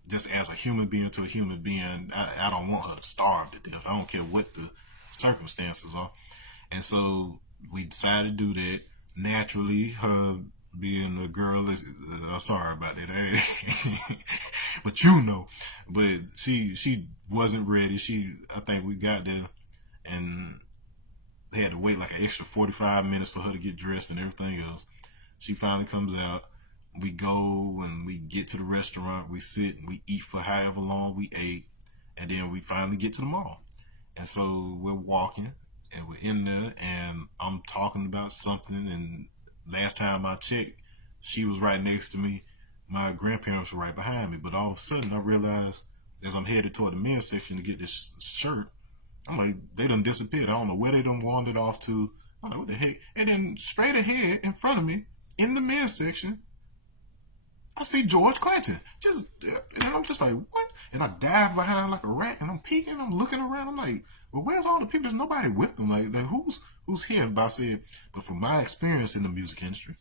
just as a human being to a human being, I don't want her to starve to death. I don't care what the circumstances are. And so we decided to do that. Naturally, her being a girl is sorry about that, but but she wasn't ready. I think we got there and they had to wait like an extra 45 minutes for her to get dressed and everything else. She finally comes out. We go and we get to the restaurant. We sit and we eat for however long we ate, and then we finally get to the mall. And so we're walking and we're in there and I'm talking about something, and last time I checked, she was right next to me. My grandparents were right behind me. But all of a sudden I realized as I'm headed toward the men's section to get this shirt, I'm like, they done disappeared. I don't know where they done wandered off to. I'm like, what the heck? And then straight ahead in front of me, in the men's section, I see George Clinton. And I'm just like, what? And I dive behind like a rat, and I'm peeking, I'm looking around. I'm like, well, where's all the people? There's nobody with them. Like who's here? But I said, but from my experience in the music industry,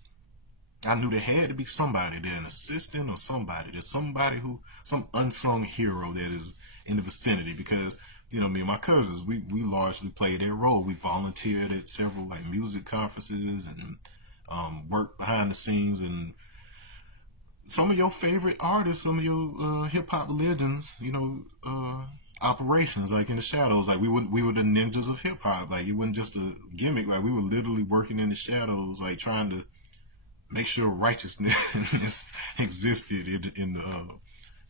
I knew there had to be somebody there, an assistant or somebody. There's somebody some unsung hero that is in the vicinity, because me and my cousins, we largely played that role. We volunteered at several like music conferences and worked behind the scenes, and some of your favorite artists, some of your hip hop legends, operations like in the shadows. Like we were the ninjas of hip hop. Like it wasn't just a gimmick. Like we were literally working in the shadows, like trying to make sure righteousness existed in the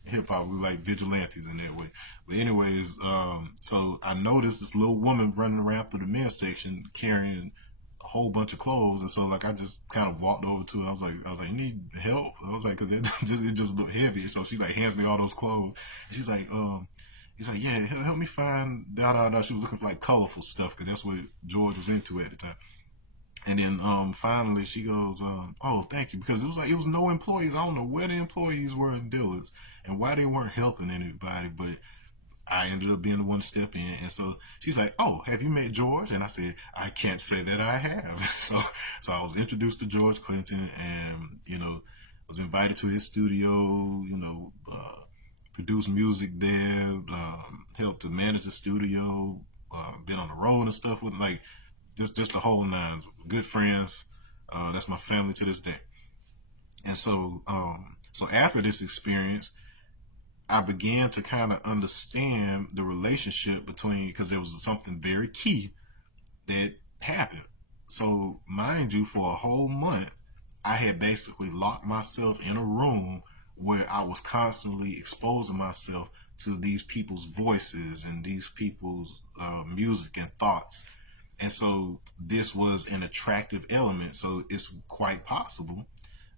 hip hop. We were like vigilantes in that way. But anyways, so I noticed this little woman running around through the men's section carrying a whole bunch of clothes, and so like I just kind of walked over to her. I was like, you need help? I was like, cause it just looked heavy. So she like hands me all those clothes, and she's like, he's like, yeah, help me find da. She was looking for like colorful stuff, cause that's what George was into at the time. And then finally she goes, oh, thank you, because it was no employees. I don't know where the employees were in Dillard's and why they weren't helping anybody, but I ended up being the one to step in. And so she's like, oh, have you met George? And I said, I can't say that I have. So I was introduced to George Clinton, and was invited to his studio, produce music there, helped to manage the studio, been on the road and stuff with like just the whole nine. Good friends. That's my family to this day. And so after this experience, I began to kind of understand the relationship between, because there was something very key that happened. So mind you, for a whole month, I had basically locked myself in a room where I was constantly exposing myself to these people's voices and these people's music and thoughts. And so this was an attractive element. So it's quite possible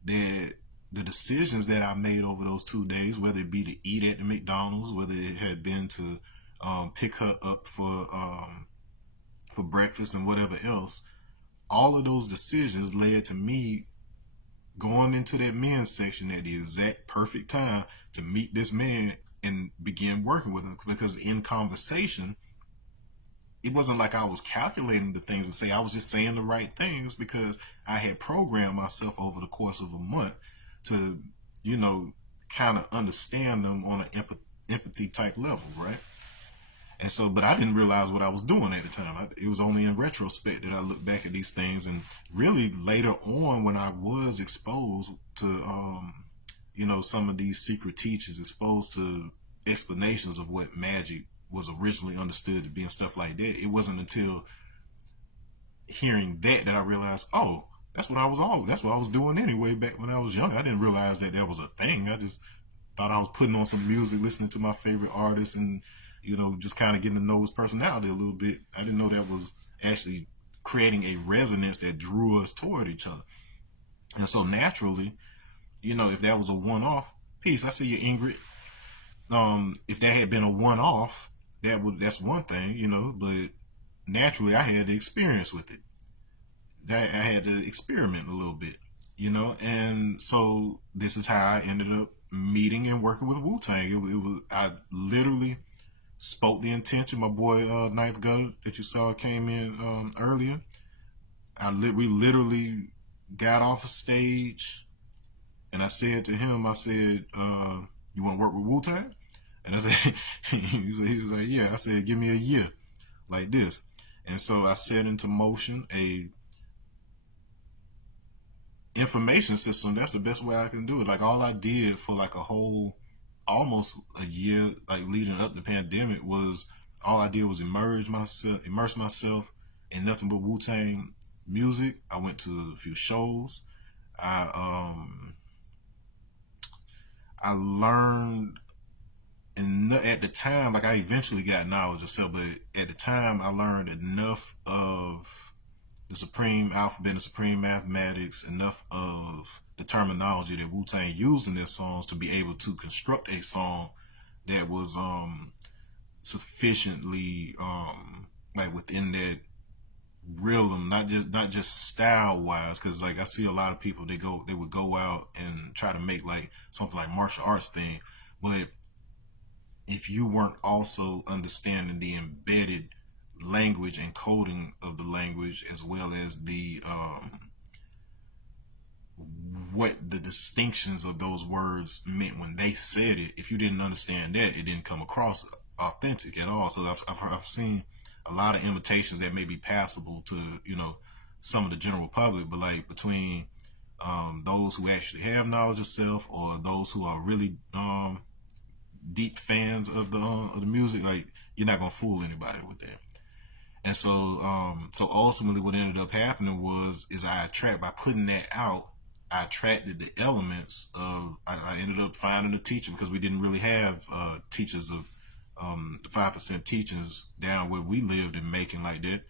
that the decisions that I made over those 2 days, whether it be to eat at the McDonald's, whether it had been to pick her up for breakfast and whatever else, all of those decisions led to me going into that men's section at the exact perfect time to meet this man and begin working with him. Because in conversation, it wasn't like I was calculating the things to say. I was just saying the right things because I had programmed myself over the course of a month to, kind of understand them on an empathy type level, right? And so, but I didn't realize what I was doing at the time. It was only in retrospect that I looked back at these things, and really later on when I was exposed to, some of these secret teachers, exposed to explanations of what magic was originally understood to be and stuff like that. It wasn't until hearing that I realized, oh, that's what I was doing anyway back when I was young. I didn't realize that that was a thing. I just thought I was putting on some music, listening to my favorite artists, and just kind of getting to know his personality a little bit. I didn't know that was actually creating a resonance that drew us toward each other. And so naturally, if that was a one-off, peace. I see you, Ingrid. If that had been a one-off, that's one thing, but naturally I had the experience with it. That I had to experiment a little bit, and so this is how I ended up meeting and working with Wu Tang. It was I literally spoke the intention. My boy Ninth Gutter that you saw came in earlier. We literally got off a stage, and I said to him, I said, "You want to work with Wu Tang?" And I said, he was like, "Yeah." I said, "Give me a year like this," and so I set into motion a information system. That's the best way I can do it. Like all I did for like a whole almost a year, like leading up to the pandemic, was all I did was immerse myself in nothing but Wu Tang music. I went to a few shows. I I learned, and at the time, like I eventually got knowledge of self, but at the time I learned enough of the supreme alphabet, the supreme mathematics, enough of the terminology that Wu Tang used in their songs to be able to construct a song that was sufficiently like within that rhythm, not just style wise, because like I see a lot of people they would go out and try to make like something like martial arts thing, but if you weren't also understanding the embedded language and coding of the language, as well as the what the distinctions of those words meant when they said it, if you didn't understand that, it didn't come across authentic at all. So I've seen a lot of imitations that may be passable to some of the general public, but like between those who actually have knowledge of self, or those who are really deep fans of the music, like you're not gonna fool anybody with that. And so ultimately, what ended up happening is I attract by putting that out. I attracted the elements of. I ended up finding a teacher because we didn't really have teachers of 5% teachers down where we lived in Macon like that.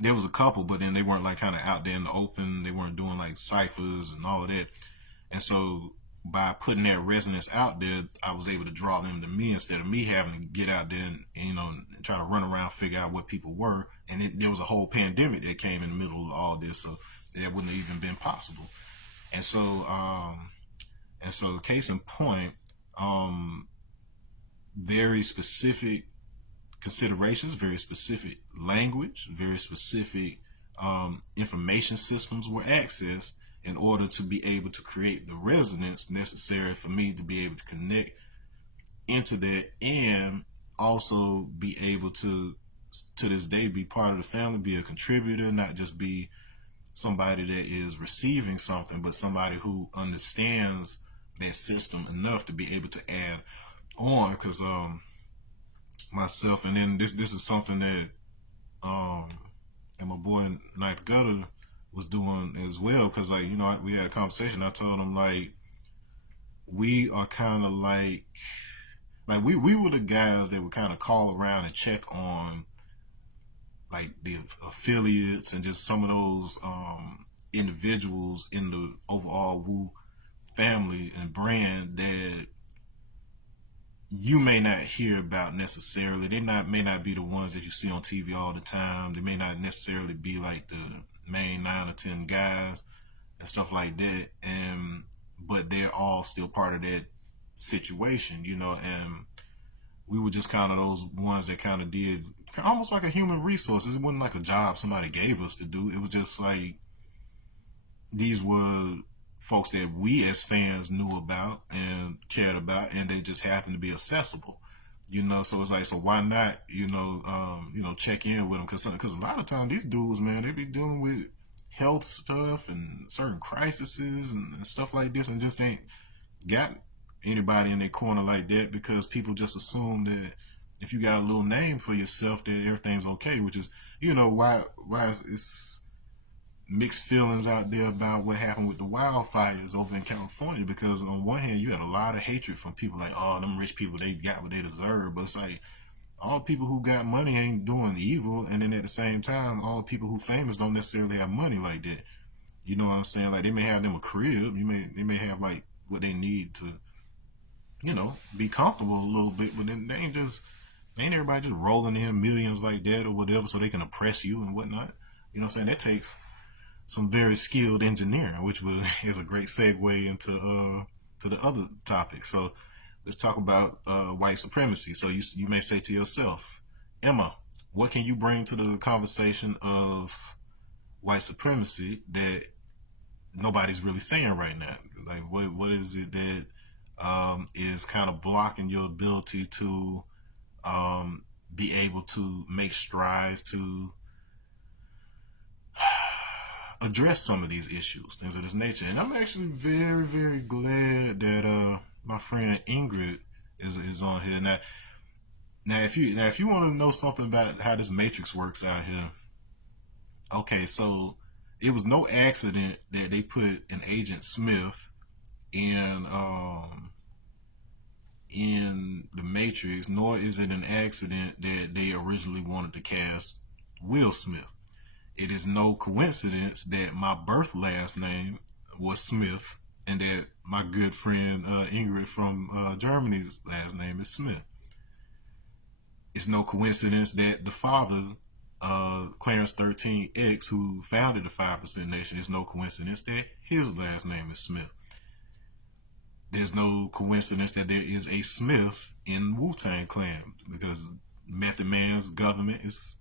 There was a couple, but then they weren't like kind of out there in the open. They weren't doing like ciphers and all of that. And so by putting that resonance out there, I was able to draw them to me instead of me having to get out there and and try to run around, figure out what people were. And there was a whole pandemic that came in the middle of all this, so that wouldn't have even been possible. And so, case in point, um, very specific considerations, very specific language, very specific information systems were accessed in order to be able to create the resonance necessary for me to be able to connect into that, and also be able to this day be part of the family, be a contributor, not just be somebody that is receiving something, but somebody who understands that system enough to be able to add on. Because myself, and then this is something that um and my boy Ninth Gutter was doing as well, because like we had a conversation. I told him like we are kind of like we were the guys that would kind of call around and check on like the affiliates and just some of those individuals in the overall Wu family and brand that you may not hear about necessarily. They may not be the ones that you see on TV all the time. They may not necessarily be like the main 9 or 10 guys and stuff like that. And but they're all still part of that situation, And we were just kind of those ones that kind of did almost like a human resource. It wasn't like a job somebody gave us to do. It was just like these were folks that we as fans knew about and cared about, and they just happened to be accessible, You know, so it's like, so why not, check in with them? Because a lot of times these dudes, man, they be dealing with health stuff and certain crises and stuff like this, and just ain't got anybody in their corner like that, because people just assume that if you got a little name for yourself that everything's okay, which is, why it's mixed feelings out there about what happened with the wildfires over in California. Because on one hand, you had a lot of hatred from people like, oh, them rich people, they got what they deserve. But it's like, all people who got money ain't doing evil, and then at the same time, all people who famous don't necessarily have money like that. You know what I'm saying? Like, they may have them a crib, they may have like what they need to, be comfortable a little bit, but then ain't everybody just rolling in millions like that or whatever so they can oppress you and whatnot. You know what I'm saying? That takes some very skilled engineering, which is a great segue into to the other topic. So let's talk about white supremacy. So you may say to yourself, Emma, what can you bring to the conversation of white supremacy that nobody's really saying right now? Like, what is it that is kind of blocking your ability to be able to make strides to address some of these issues, things of this nature? And I'm actually very, very glad that my friend Ingrid is on here now. If you want to know something about how this matrix works out here, okay, so it was no accident that they put an Agent Smith in in the Matrix, nor is it an accident that they originally wanted to cast Will Smith. It is no coincidence that my birth last name was Smith and that my good friend Ingrid from Germany's last name is Smith. It's no coincidence that the father, Clarence 13X, who founded the 5% Nation, it's no coincidence that his last name is Smith. There's no coincidence that there is a Smith in Wu-Tang Clan, because Method Man's government is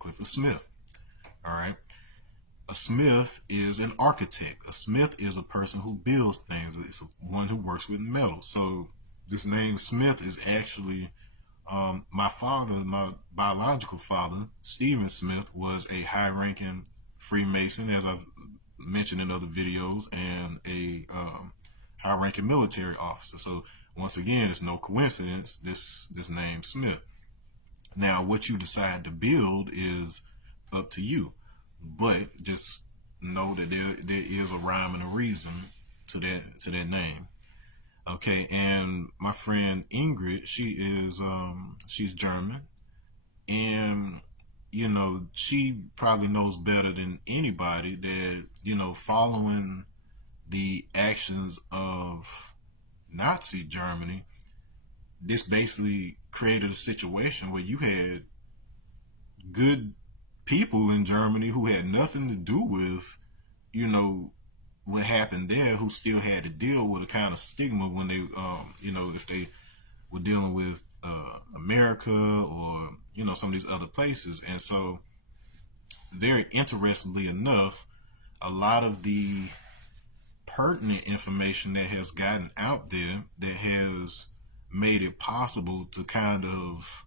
Clifford Smith. All right. A Smith is an architect. A Smith is a person who builds things. It's one who works with metal. So this name Smith is actually my father, my biological father, Stephen Smith, was a high-ranking Freemason, as I've mentioned in other videos, and a high-ranking military officer. So once again, it's no coincidence this name Smith. Now, what you decide to build is up to you, but just know that there is a rhyme and a reason to that name. Okay, and my friend Ingrid, she's German, and she probably knows better than anybody that following the actions of Nazi Germany, this basically created a situation where you had good people in Germany who had nothing to do with, what happened there, who still had to deal with a kind of stigma when they, if they were dealing with America or, some of these other places. And so, very interestingly enough, a lot of the pertinent information that has gotten out there that has made it possible to kind of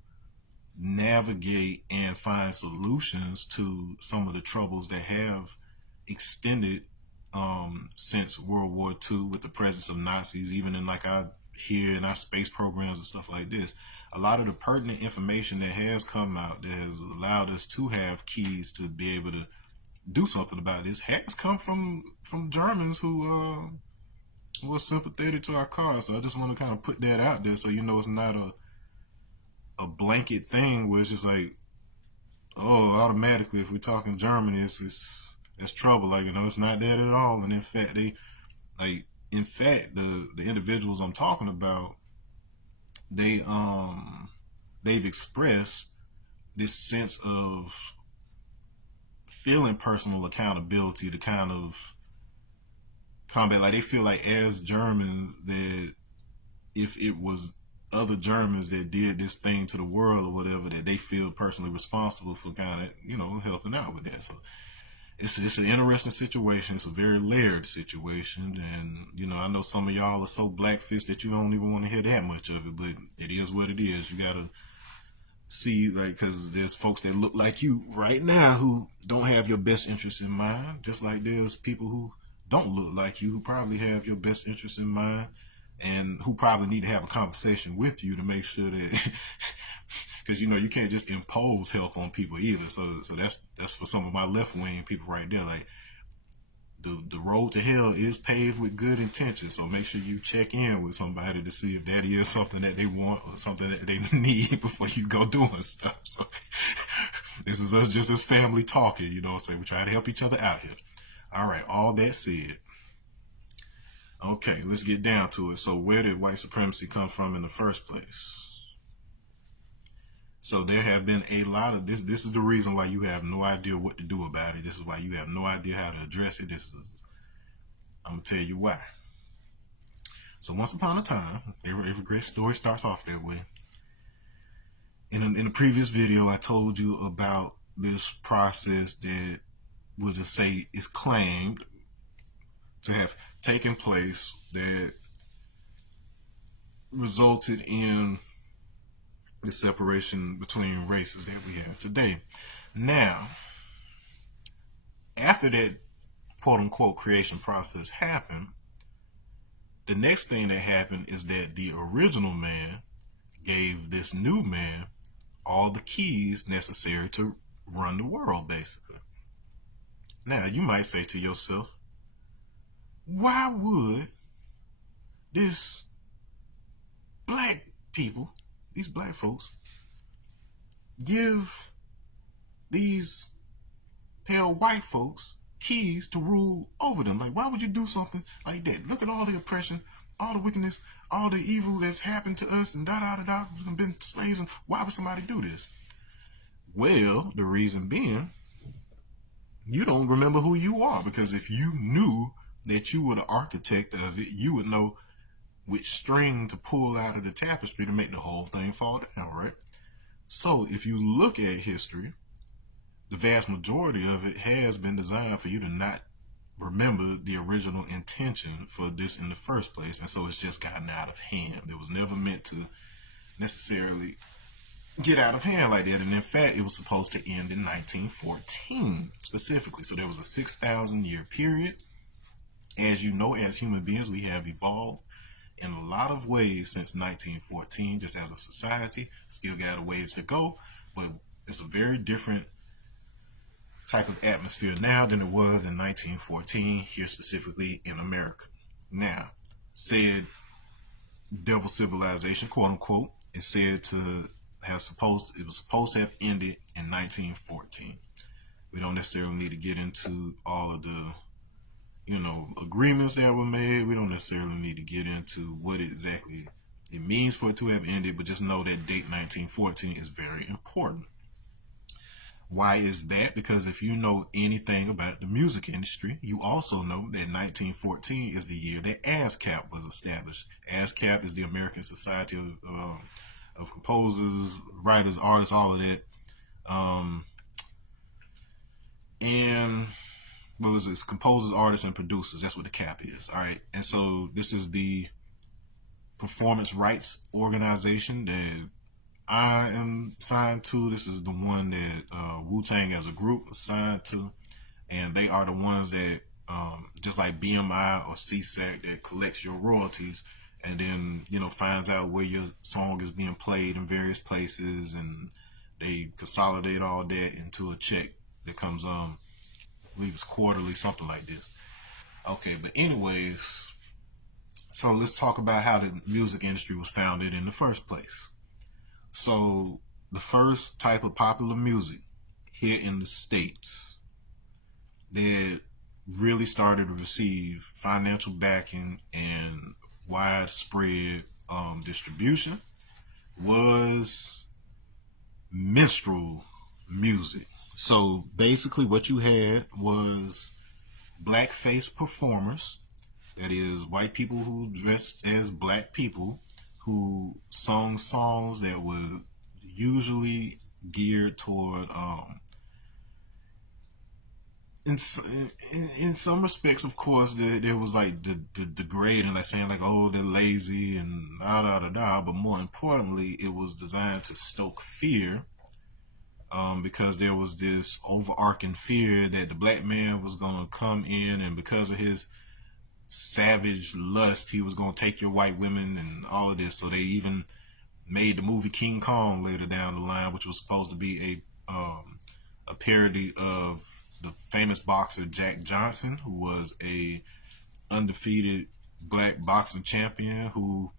navigate and find solutions to some of the troubles that have extended since World War II, with the presence of Nazis, even in like our here in our space programs and stuff like this. A lot of the pertinent information that has come out that has allowed us to have keys to be able to do something about this has come from Germans who were sympathetic to our cause. So I just want to kind of put that out there so it's not a blanket thing where it's just like, oh, automatically if we're talking Germany, it's trouble. Like, it's not that at all. And in fact, the individuals I'm talking about, they've expressed this sense of feeling personal accountability to kind of combat. Like, they feel like as Germans that if it was other Germans that did this thing to the world or whatever, that they feel personally responsible for kind of helping out with that. So it's an interesting situation. It's a very layered situation, and I know some of y'all are so blackfist that you don't even want to hear that much of it. But it is what it is. You gotta see, like, because there's folks that look like you right now who don't have your best interests in mind, just like there's people who don't look like you who probably have your best interests in mind, and who probably need to have a conversation with you to make sure that because you can't just impose help on people either. So that's for some of my left wing people right there. Like, the road to hell is paved with good intentions. So make sure you check in with somebody to see if that is something that they want or something that they need before you go doing stuff. So this is us just as family talking, So we try to help each other out here. All right, all that said. Okay, let's get down to it. So where did white supremacy come from in the first place? So there have been a lot of this. This is the reason why you have no idea what to do about it. This is why you have no idea how to address it. I'm gonna tell you why. So once upon a time, every great story starts off that way. In a previous video, I told you about this process that we'll just say is claimed to have taken place that resulted in the separation between races that we have today. Now, after that quote-unquote creation process happened, the next thing that happened is that the original man gave this new man all the keys necessary to run the world, basically. Now, you might say to yourself, why would this black people, these black folks, give these pale white folks keys to rule over them? Like, why would you do something like that? Look at all the oppression, all the wickedness, all the evil that's happened to us, and we've been slaves, and why would somebody do this? Well, the reason being, you don't remember who you are, because if you knew that you were the architect of it, you would know which string to pull out of the tapestry to make the whole thing fall down, right? So if you look at history, the vast majority of it has been designed for you to not remember the original intention for this in the first place, and so it's just gotten out of hand. It was never meant to necessarily get out of hand like that, and in fact it was supposed to end in 1914 specifically. So there was a 6,000 year period. As you know, as human beings, we have evolved in a lot of ways since 1914, just as a society. Still got a ways to go, but it's a very different type of atmosphere now than it was in 1914 here, specifically in America. Now, said devil civilization, quote unquote, is said to it was supposed to have ended in 1914. We don't necessarily need to get into all of the agreements that were made. We don't necessarily need to get into what exactly it means for it to have ended, but just know that date 1914 is very important. Why is that? Because if you know anything about the music industry, you also know that 1914 is the year that ASCAP was established. ASCAP is the American Society of Composers, Writers, Artists, all of that. And what was this? Composers, artists, and producers. That's what the CAP is. All right. And so this is the performance rights organization that I am signed to. This is the one that Wu-Tang as a group is signed to. And they are the ones that, just like BMI or CSAC, that collects your royalties and then, finds out where your song is being played in various places. And they consolidate all that into a check that comes, I believe it's quarterly, something like this. Okay, but anyways, so let's talk about how the music industry was founded in the first place. So the first type of popular music here in the States that really started to receive financial backing and widespread distribution was minstrel music. So basically what you had was blackface performers, that is white people who dressed as black people, who sung songs that were usually geared toward in some respects, of course, there was like the degrading, like saying like, oh, they're lazy and da da da da. But more importantly, it was designed to stoke fear, because there was this overarching fear that the black man was gonna come in, and because of his savage lust, he was gonna take your white women and all of this. So they even made the movie King Kong later down the line, which was supposed to be a parody of the famous boxer Jack Johnson, who was a undefeated black boxing champion who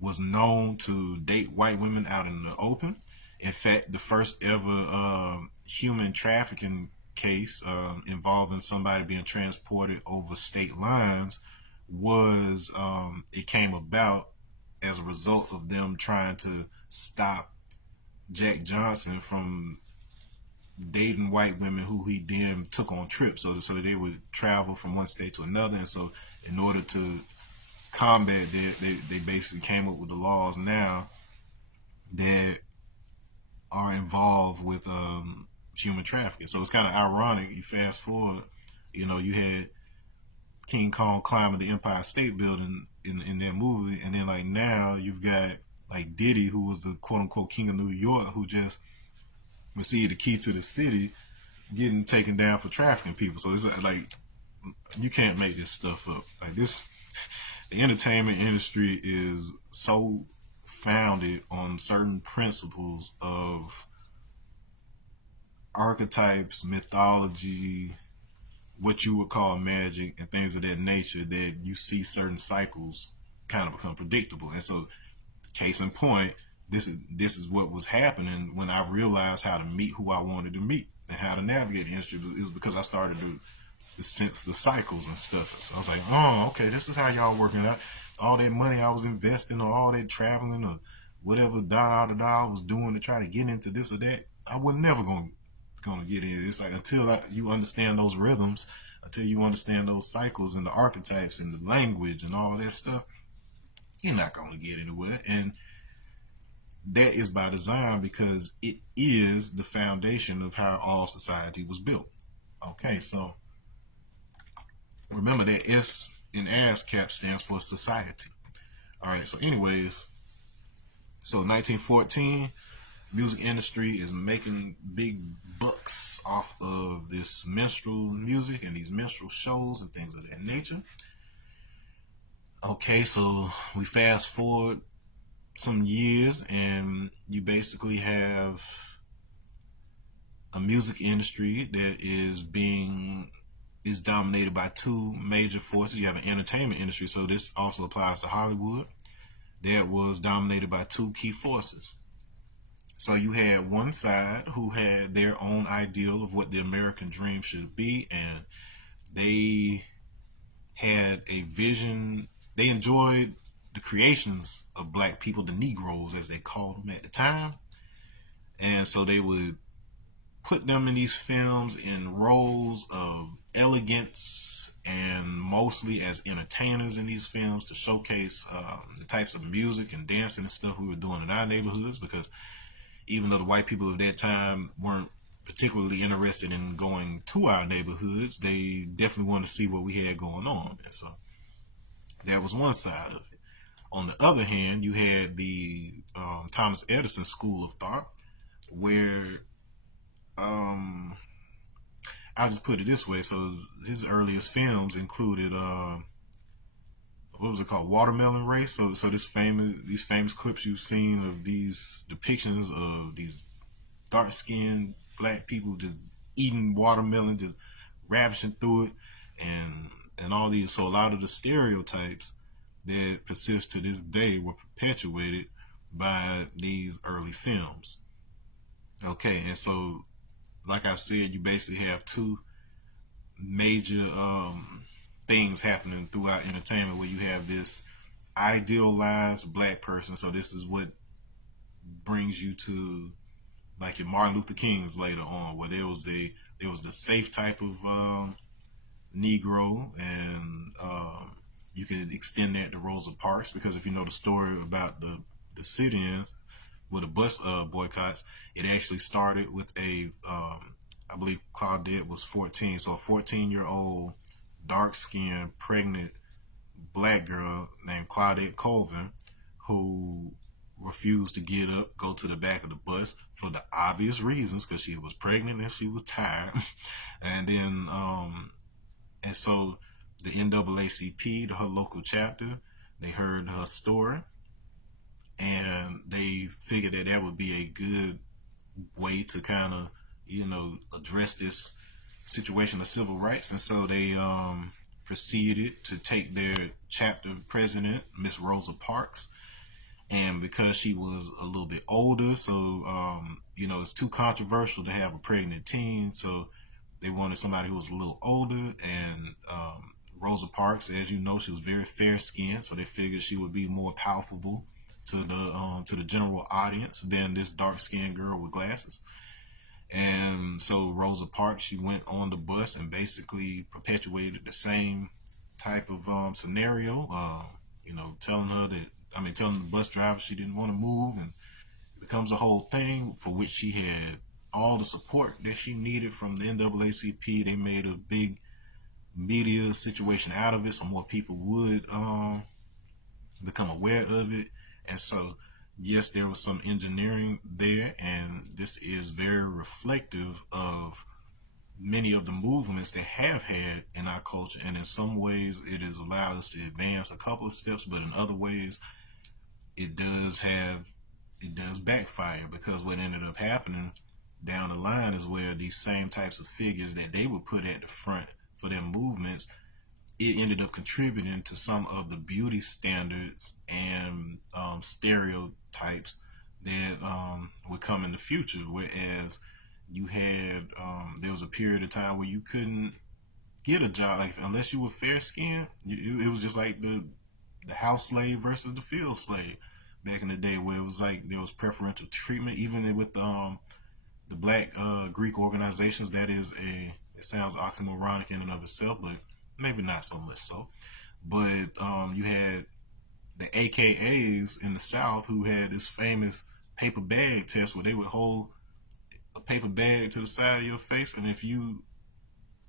was known to date white women out in the open. In fact, the first ever human trafficking case involving somebody being transported over state lines was it came about as a result of them trying to stop Jack Johnson from dating white women who he then took on trips. So they would travel from one state to another. And so in order to combat that, they basically came up with the laws now that are involved with human trafficking. So it's kind of ironic. You fast forward, you had King Kong climbing the Empire State Building in that movie, and then like now you've got like Diddy, who was the quote unquote king of New York, who just received the key to the city, getting taken down for trafficking people. So it's like you can't make this stuff up. Like this, the entertainment industry is so founded on certain principles of archetypes, mythology, what you would call magic, and things of that nature, that you see certain cycles kind of become predictable. And so, case in point, this is what was happening when I realized how to meet who I wanted to meet and how to navigate the industry. It was because I started to sense the cycles and stuff. So I was like, oh, okay, this is how y'all working out. All that money I was investing, or all that traveling, or whatever da da da da I was doing to try to get into this or that, I was never gonna get in. It's like until you understand those rhythms, until you understand those cycles and the archetypes and the language and all that stuff, you're not gonna get anywhere. And that is by design, because it is the foundation of how all society was built. Okay, so remember that S in ASCAP stands for society. All right, so anyways, so 1914, music industry is making big bucks off of this minstrel music and these minstrel shows and things of that nature. Okay, so we fast forward some years, and you basically have a music industry that is dominated by two major forces. You have an entertainment industry, so this also applies to Hollywood, that was dominated by two key forces. So you had one side who had their own ideal of what the American dream should be, and they had a vision. They enjoyed the creations of black people, the Negroes as they called them at the time. And so they would put them in these films in roles of elegance, and mostly as entertainers in these films to showcase the types of music and dancing and stuff we were doing in our neighborhoods, because even though the white people of that time weren't particularly interested in going to our neighborhoods, they definitely wanted to see what we had going on. And so that was one side of it. On the other hand, you had the Thomas Edison School of Thought, where I'll just put it this way. So his earliest films included what was it called, Watermelon Race. So these famous clips you've seen of these depictions of these dark skinned black people just eating watermelon, just ravishing through it, and all these. So a lot of the stereotypes that persist to this day were perpetuated by these early films. Okay, and so like I said, you basically have two major things happening throughout entertainment, where you have this idealized black person. So this is what brings you to like your Martin Luther King's later on, where there was the safe type of Negro, and you could extend that to Rosa Parks, because if you know the story about the sit-ins with the bus boycotts, it actually started with I believe Claudette was 14. So a 14-year-old, dark-skinned, pregnant black girl named Claudette Colvin, who refused to get up, go to the back of the bus for the obvious reasons, because she was pregnant and she was tired. And then, and so the NAACP, her local chapter, they heard her story, and they figured that that would be a good way to kind of, address this situation of civil rights. And so they proceeded to take their chapter president, Miss Rosa Parks, and because she was a little bit older, so it's too controversial to have a pregnant teen, so they wanted somebody who was a little older. And Rosa Parks, as you know, she was very fair skinned, so they figured she would be more palpable to the general audience than this dark skinned girl with glasses. And so Rosa Parks, she went on the bus and basically perpetuated the same type of scenario. Telling her that, telling the bus driver she didn't want to move, and it becomes a whole thing for which she had all the support that she needed from the NAACP. They made a big media situation out of it, so more people would become aware of it. And so, yes, there was some engineering there, and this is very reflective of many of the movements that have had in our culture. And in some ways, it has allowed us to advance a couple of steps, but in other ways, it does backfire, because what ended up happening down the line is where these same types of figures that they would put at the front for their movements, it ended up contributing to some of the beauty standards and stereotypes that would come in the future. Whereas you had, there was a period of time where you couldn't get a job, like unless you were fair skinned. It was just like the house slave versus the field slave back in the day, where it was like there was preferential treatment, even with the black Greek organizations. That is it sounds oxymoronic in and of itself, but maybe not so much so. But you had the AKAs in the South, who had this famous paper bag test where they would hold a paper bag to the side of your face, and if you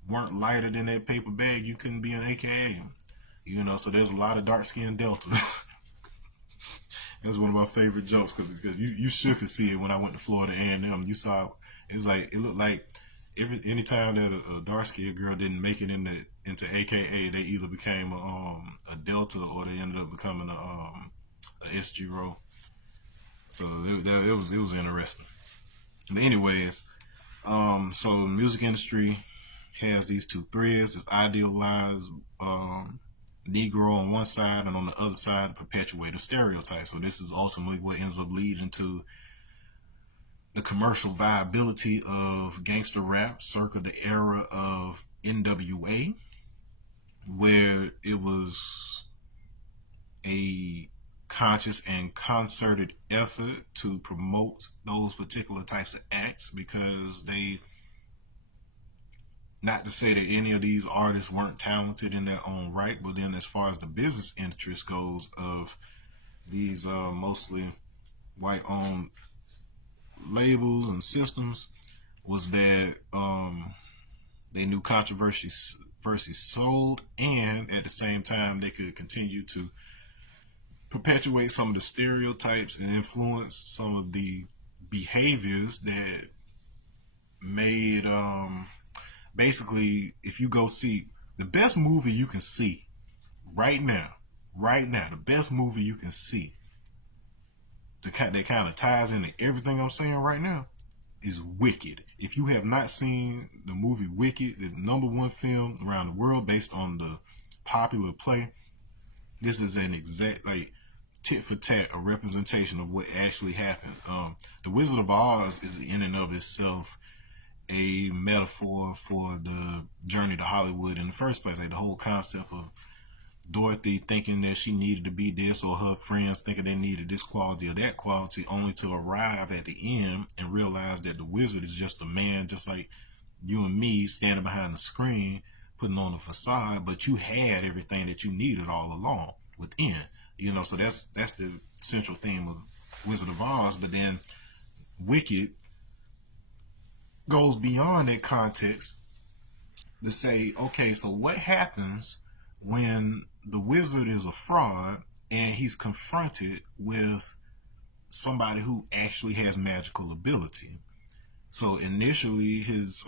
weren't lighter than that paper bag, you couldn't be an AKA. So there's a lot of dark skinned deltas. That's one of my favorite jokes, because you sure could see it when I went to Florida A&M. You saw it looked like anytime that a dark skinned girl didn't make it into AKA, they either became a Delta, or they ended up becoming a SG row. So it was interesting. But anyways, so the music industry has these two threads: this idealized Negro on one side, and on the other side, perpetuate a stereotype. So this is ultimately what ends up leading to the commercial viability of gangster rap circa the era of NWA, where it was a conscious and concerted effort to promote those particular types of acts, because they, not to say that any of these artists weren't talented in their own right, but then as far as the business interest goes of these mostly white-owned labels and systems, was that they knew controversy sold, and at the same time they could continue to perpetuate some of the stereotypes and influence some of the behaviors that made basically, if you go see the best movie you can see right now, the best movie you can see that kind of ties into everything I'm saying right now is Wicked. If you have not seen the movie Wicked, the #1 film around the world based on the popular play, this is an exact, like, tit for tat, a representation of what actually happened. The Wizard of Oz is in and of itself a metaphor for the journey to Hollywood in the first place. Like the whole concept of Dorothy thinking that she needed to be this, or her friends thinking they needed this quality or that quality, only to arrive at the end and realize that the wizard is just a man, just like you and me, standing behind the screen, putting on a facade, but you had everything that you needed all along within. So that's the central theme of Wizard of Oz. But then Wicked goes beyond that context to say, okay, so what happens when the wizard is a fraud and he's confronted with somebody who actually has magical ability? So initially, his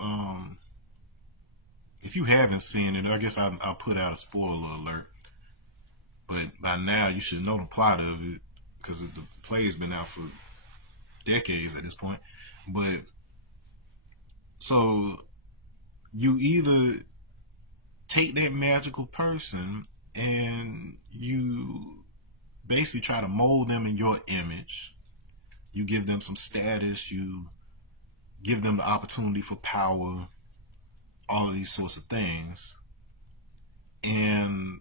if you haven't seen it, I guess I'll put out a spoiler alert. But by now, you should know the plot of it because the play's been out for decades at this point. But so you either take that magical person and you basically try to mold them in your image. You give them some status. You give them the opportunity for power. All of these sorts of things. And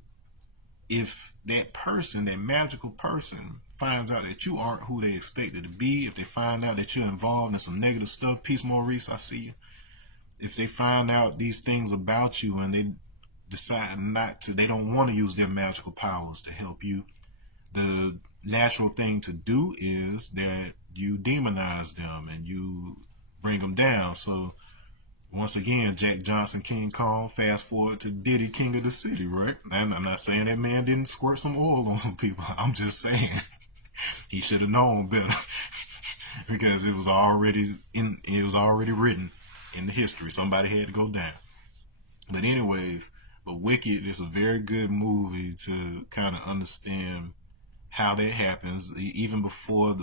if that person, that magical person, finds out that you aren't who they expected to be, if they find out that you're involved in some negative stuff, Peace Maurice, I see you. If they find out these things about you and they decide not to, they don't want to use their magical powers to help you, the natural thing to do is that you demonize them and you bring them down. So once again, Jack Johnson, King Kong, fast forward to Diddy, King of the City, right? And I'm not saying that man didn't squirt some oil on some people. I'm just saying he should have known better because it was already written in the history. Somebody had to go down. But anyways, but Wicked is a very good movie to kind of understand how that happens, even before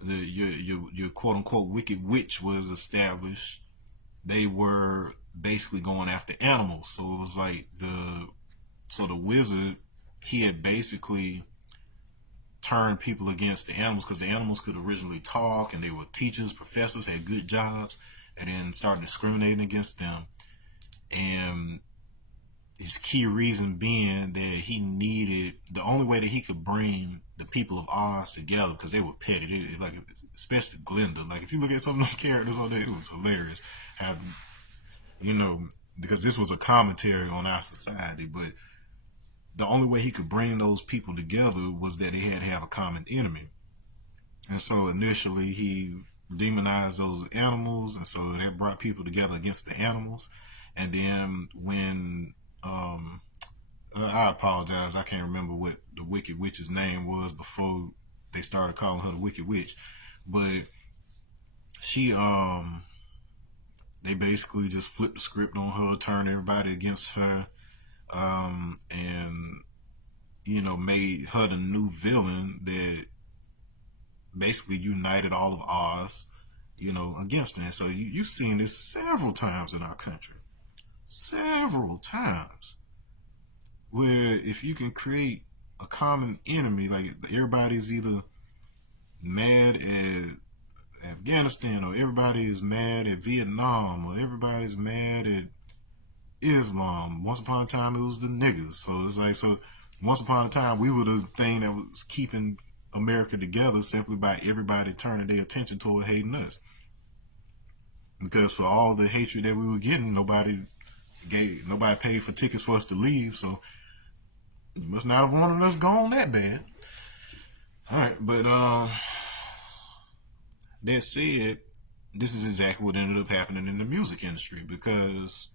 your quote unquote wicked witch was established. They were basically going after animals. So it was like the wizard, he had basically turned people against the animals because the animals could originally talk and they were teachers, professors, had good jobs, and then started discriminating against them. And his key reason being that he needed the only way that he could bring the people of Oz together because they were petty. Like especially Glinda. Like if you look at some of those characters on there, it was hilarious. How you know because this was a commentary on our society, but the only way he could bring those people together was that he had to have a common enemy. And so initially he demonized those animals, and so that brought people together against the animals. And then when I apologize, I can't remember what the Wicked Witch's name was before they started calling her the Wicked Witch, but she they basically just flipped the script on her, turned everybody against her, and made her the new villain that basically united all of Oz, against her. And so you've seen this several times in our country, several times, where if you can create a common enemy, like everybody's either mad at Afghanistan, or everybody's mad at Vietnam, or everybody's mad at Islam. Once upon a time, it was the niggas. So it's like, so once upon a time, we were the thing that was keeping America together simply by everybody turning their attention toward hating us. Because for all the hatred that we were getting, nobody paid for tickets for us to leave. So you must not have wanted us gone that bad. All right, but that said, this is exactly what ended up happening in the music industry because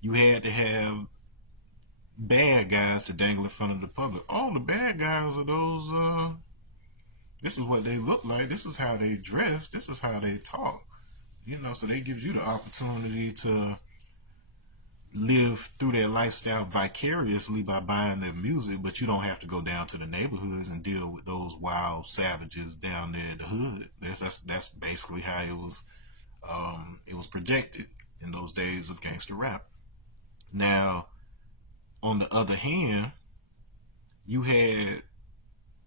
you had to have bad guys to dangle in front of the public. All the bad guys are those. This is what they look like. This is how they dress. This is how they talk. So they gives you the opportunity to live through their lifestyle vicariously by buying their music, but you don't have to go down to the neighborhoods and deal with those wild savages down there in the hood. That's basically how it was projected in those days of gangster rap. Now, on the other hand, you had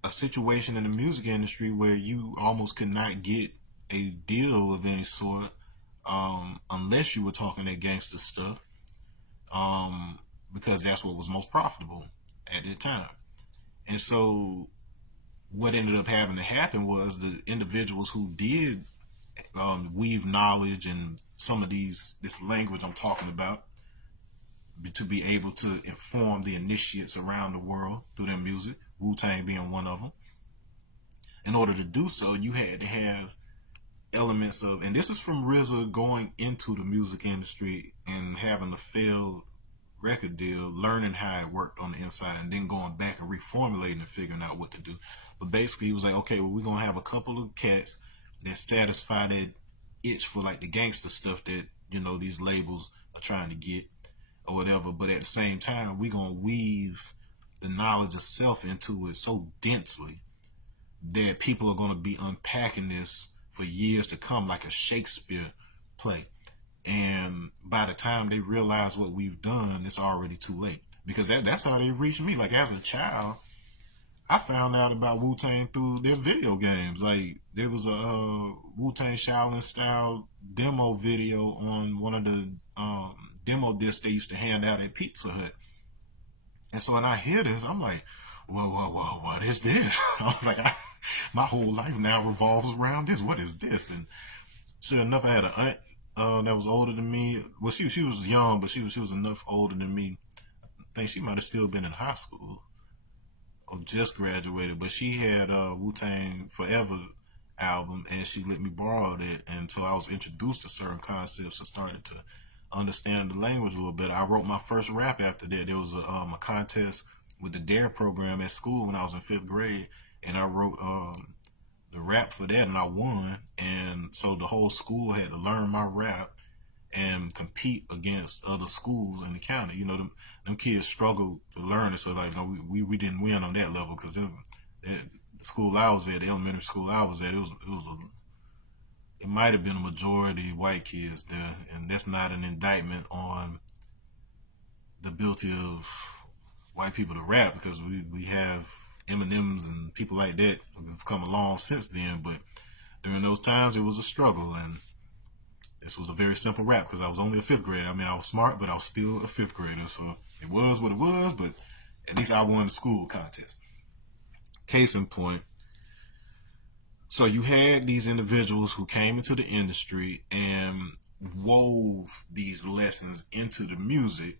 a situation in the music industry where you almost could not get a deal of any sort unless you were talking that gangster stuff, because that's what was most profitable at that time. And so what ended up having to happen was the individuals who did weave knowledge and some of this language I'm talking about to be able to inform the initiates around the world through their music, Wu-Tang being one of them. In order to do so, you had to have elements of, and this is from RZA going into the music industry and having a failed record deal, learning how it worked on the inside, and then going back and reformulating and figuring out what to do. But basically, he was like, okay, well, we're gonna have a couple of cats that satisfy that itch for like the gangster stuff that these labels are trying to get or whatever. But at the same time, we're gonna weave the knowledge of self into it so densely that people are gonna be unpacking this for years to come, like a Shakespeare play. And by the time they realize what we've done, it's already too late. Because that's how they reached me. Like as a child, I found out about Wu Tang through their video games. Like there was a Wu Tang Shaolin style demo video on one of the demo discs they used to hand out at Pizza Hut. And so when I hear this, I'm like, whoa, what is this? I was like, my whole life now revolves around this. What is this? And sure enough, I had an aunt that was older than me. Well, she was young, but she was enough older than me. I think she might have still been in high school or just graduated. But she had Wu Tang Forever album, and she let me borrow it. And so I was introduced to certain concepts and started to understand the language a little bit. I wrote my first rap after that. There was a contest with the DARE program at school when I was in 5th grade, and I wrote the rap for that, and I won. And so the whole school had to learn my rap and compete against other schools in the county. Them kids struggled to learn it, so like no, we didn't win on that level because the school I was at, the elementary school I was at, it might have been a majority white kids there, and that's not an indictment on the ability of white people to rap, because we have Eminems and people like that who have come along since then. But during those times, it was a struggle, and this was a very simple rap because I was only a 5th grader. I mean, I was smart, but I was still a 5th grader, so it was what it was. But at least I won the school contest. Case in point. So you had these individuals who came into the industry and wove these lessons into the music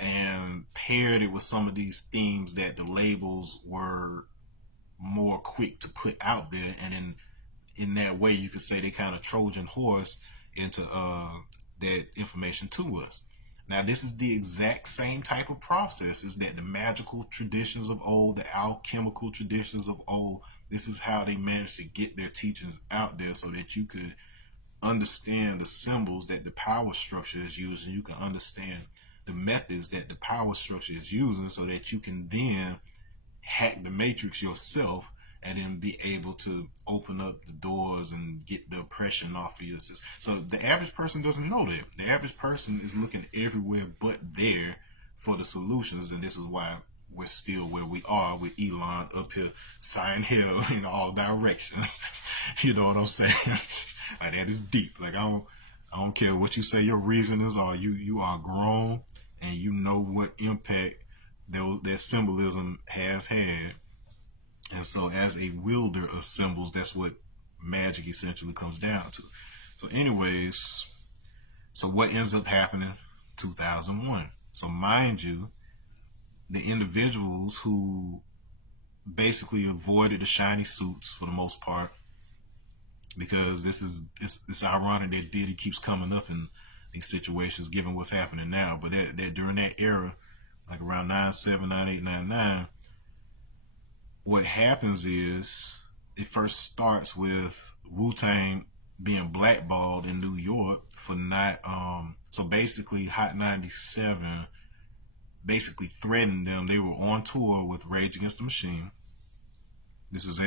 and paired it with some of these themes that the labels were more quick to put out there, and in that way you could say they kind of Trojan horse into that information to us. Now this is the exact same type of processes that the magical traditions of old, the alchemical traditions of old, this is how they managed to get their teachings out there so that you could understand the symbols that the power structure is using. You can understand the methods that the power structure is using so that you can then hack the matrix yourself and then be able to open up the doors and get the oppression off of your system. So the average person doesn't know that. The average person is looking everywhere but there for the solutions, and this is why we're still where we are with Elon up here sign hell in all directions. You know what I'm saying? Like that is deep. Like I don't care what you say your reasonings are. You are grown and you know what impact that symbolism has had. And so as a wielder of symbols, that's what magic essentially comes down to. So anyways, so what ends up happening? 2001. So mind you, the individuals who basically avoided the shiny suits for the most part, because it's ironic that Diddy keeps coming up in these situations given what's happening now. But that during that era, like around 97, 98, 99, what happens is it first starts with Wu-Tang being blackballed in New York for not so basically Hot 97 basically threatened them. They were on tour with Rage Against the Machine. It was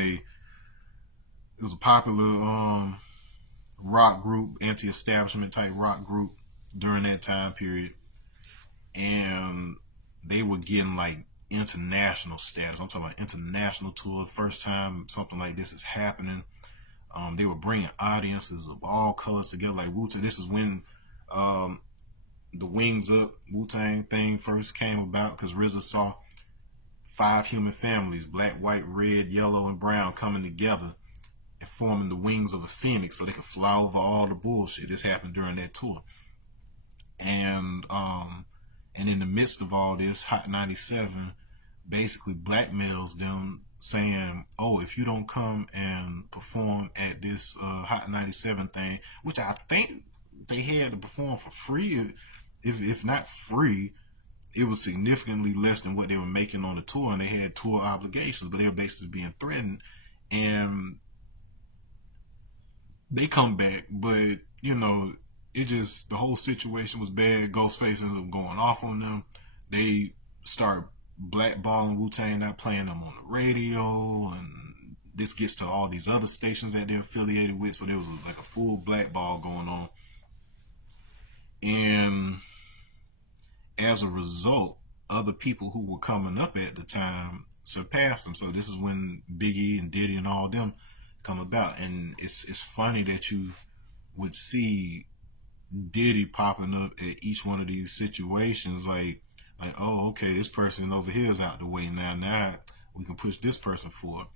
a popular rock group, anti-establishment type rock group during that time period, and they were getting like international status. I'm talking about international tour. First time something like this is happening. They were bringing audiences of all colors together, like Wu-Tang. This is when the Wings Up Wu-Tang thing first came about, because RZA saw 5 human families, black, white, red, yellow, and brown, coming together and forming the wings of a phoenix so they could fly over all the bullshit. This happened during that tour. And in the midst of all this, Hot 97 basically blackmails them saying, "Oh, if you don't come and perform at this Hot 97 thing," which I think they had to perform for free, if not free, it was significantly less than what they were making on the tour, and they had tour obligations, but they were basically being threatened, and they come back, but it just the whole situation was bad. Ghostface ends up going off on them. They start blackballing Wu-Tang, not playing them on the radio, and this gets to all these other stations that they're affiliated with. So there was like a full blackball going on, and as a result, other people who were coming up at the time surpassed them. So this is when Biggie and Diddy and all them come about, and it's funny that you would see Diddy popping up at each one of these situations, like, oh, okay, this person over here is out the way now. Now we can push this person forward.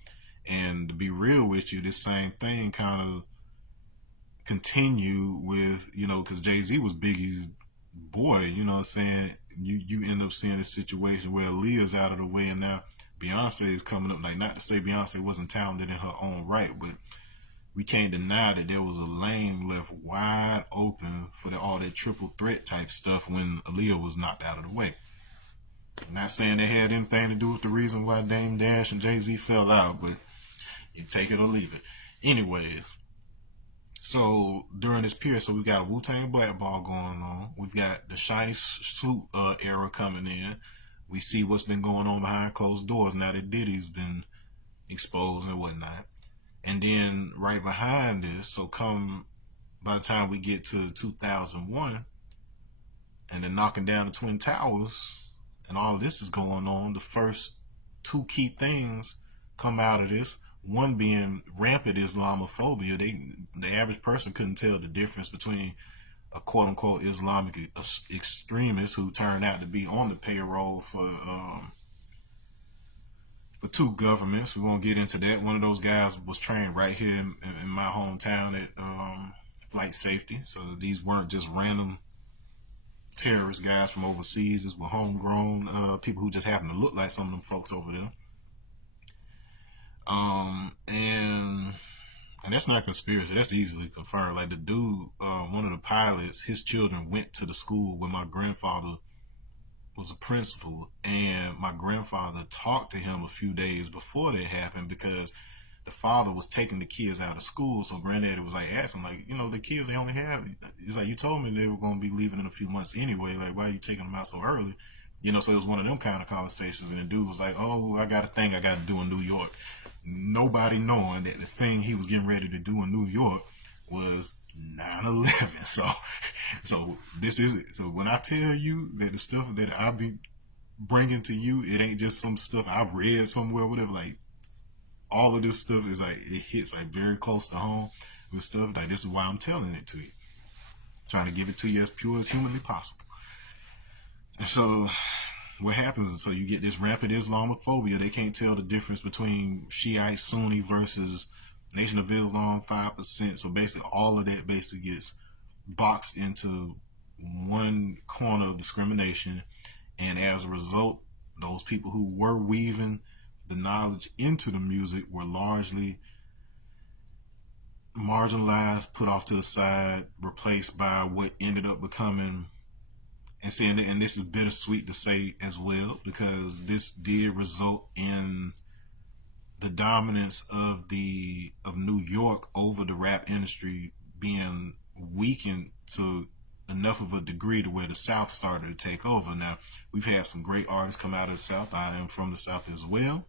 And to be real with you, this same thing kind of continued with, because Jay-Z was Biggie's boy, you know what I'm saying? You end up seeing this situation where Aaliyah's out of the way, and now Beyonce is coming up. Like, not to say Beyonce wasn't talented in her own right, but we can't deny that there was a lane left wide open for all that triple threat type stuff when Aaliyah was knocked out of the way. I'm not saying they had anything to do with the reason why Dame Dash and Jay-Z fell out, but you take it or leave it. Anyways, so during this period, so we got a Wu-Tang blackball going on. We've got the Shiny Suit era coming in. We see what's been going on behind closed doors now that Diddy's been exposed and whatnot. And then right behind this, so come by the time we get to 2001 and then knocking down the Twin Towers and all of this is going on, the first two key things come out of this. One being rampant Islamophobia. The average person couldn't tell the difference between a quote-unquote Islamic extremist who turned out to be on the payroll for two governments. We won't get into that. One of those guys was trained right here in my hometown at Flight Safety. So these weren't just random terrorist guys from overseas. These were homegrown people who just happen to look like some of them folks over there. And that's not conspiracy. That's easily confirmed. Like the dude, one of the pilots, his children went to the school where my grandfather was a principal, and my grandfather talked to him a few days before that happened because the father was taking the kids out of school. So granddaddy was like asking, like, the kids they only have. It's like, you told me they were going to be leaving in a few months anyway. Like, why are you taking them out so early? So it was one of them kind of conversations. And the dude was like, oh, I got a thing I got to do in New York. Nobody knowing that the thing he was getting ready to do in New York was 9/11. So this is it. So when I tell you that the stuff that I be bringing to you, it ain't just some stuff I've read somewhere, whatever. Like all of this stuff is like it hits like very close to home with stuff. Like this is why I'm telling it to you, trying to give it to you as pure as humanly possible. And so what happens is, so you get this rampant Islamophobia. They can't tell the difference between Shiite, Sunni versus Nation of Islam, 5%. So basically all of that basically gets boxed into one corner of discrimination. And as a result, those people who were weaving the knowledge into the music were largely marginalized, put off to the side, replaced by what ended up becoming, and this is bittersweet to say as well, because this did result in the dominance of New York over the rap industry being weakened to enough of a degree to where the South started to take over. Now, we've had some great artists come out of the South. I am from the South as well.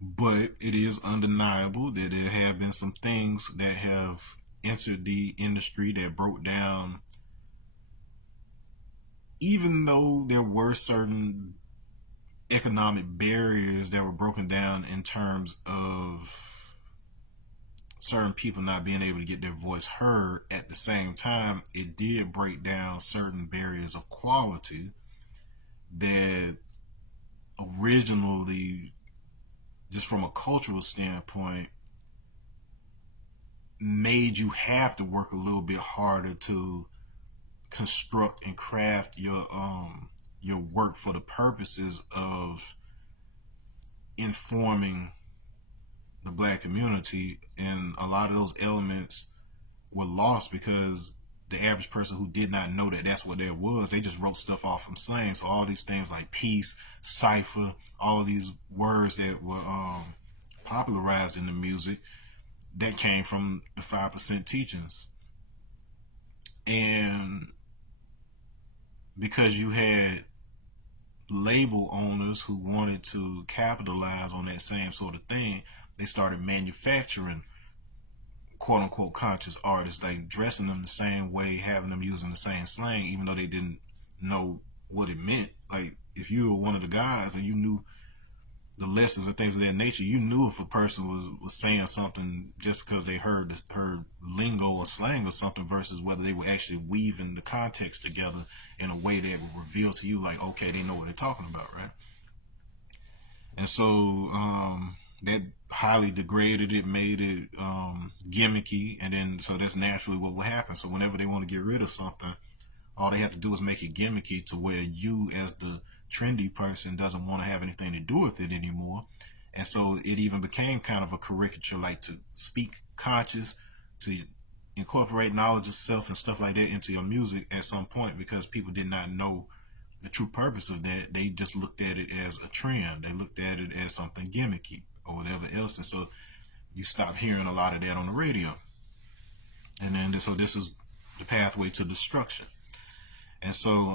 But it is undeniable that there have been some things that have entered the industry that broke down, even though there were certain economic barriers that were broken down in terms of certain people not being able to get their voice heard. At the same time, it did break down certain barriers of quality that originally, just from a cultural standpoint, made you have to work a little bit harder to construct and craft your work for the purposes of informing the black community, and a lot of those elements were lost because the average person who did not know that that's what there was, they just wrote stuff off from slang. So all these things like peace, cipher, all of these words that were popularized in the music, that came from the 5% teachings. And because you had label owners who wanted to capitalize on that same sort of thing, they started manufacturing quote unquote conscious artists, like dressing them the same way, having them using the same slang, even though they didn't know what it meant. Like if you were one of the guys and you knew the lessons and things of that nature, you knew if a person was saying something just because they heard lingo or slang or something, versus whether they were actually weaving the context together in a way that would reveal to you, like, okay, they know what they're talking about, right? And so that highly degraded it, made it gimmicky, and then so that's naturally what will happen. So whenever they want to get rid of something, all they have to do is make it gimmicky to where you, as the trendy person, doesn't want to have anything to do with it anymore. And so it even became kind of a caricature, like to speak conscious, to incorporate knowledge of self and stuff like that into your music at some point, because people did not know the true purpose of that. They just looked at it as a trend. They looked at it as something gimmicky or whatever else. And so you stop hearing a lot of that on the radio. And then so this is the pathway to destruction. And so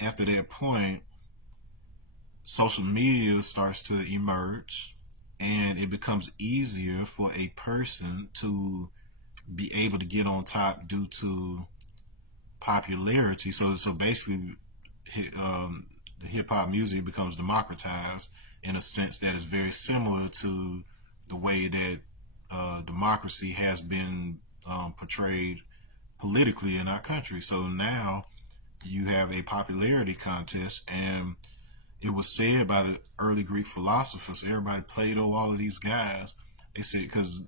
after that point, social media starts to emerge, and it becomes easier for a person to be able to get on top due to popularity. So basically, the hip hop music becomes democratized in a sense that is very similar to the way that democracy has been portrayed politically in our country. So now you have a popularity contest, and it was said by the early Greek philosophers, everybody, Plato, all of these guys, they said because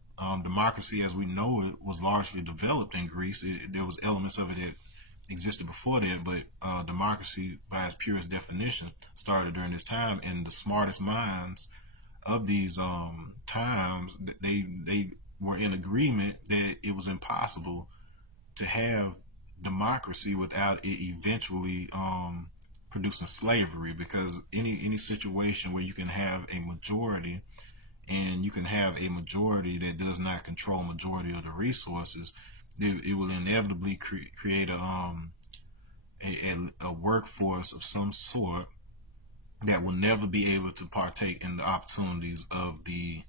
democracy as we know it was largely developed in Greece. There was elements of it that existed before that, but democracy by its purest definition started during this time, and the smartest minds of these times, they were in agreement that it was impossible to have democracy without it eventually producing slavery, because any situation where you can have a majority, and you can have a majority that does not control majority of the resources, it will inevitably create a workforce of some sort that will never be able to partake in the opportunities of the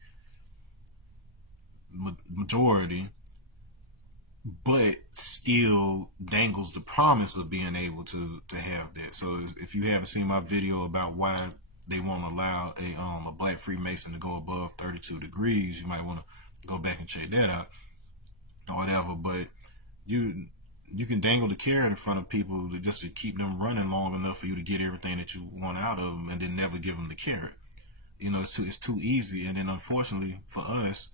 majority, but still dangles the promise of being able to have that. So if you haven't seen my video about why they won't allow a black Freemason to go above 32 degrees, you might want to go back and check that out or whatever. But you can dangle the carrot in front of people just to keep them running long enough for you to get everything that you want out of them, and then never give them the carrot. You know, it's too easy. And then unfortunately for us,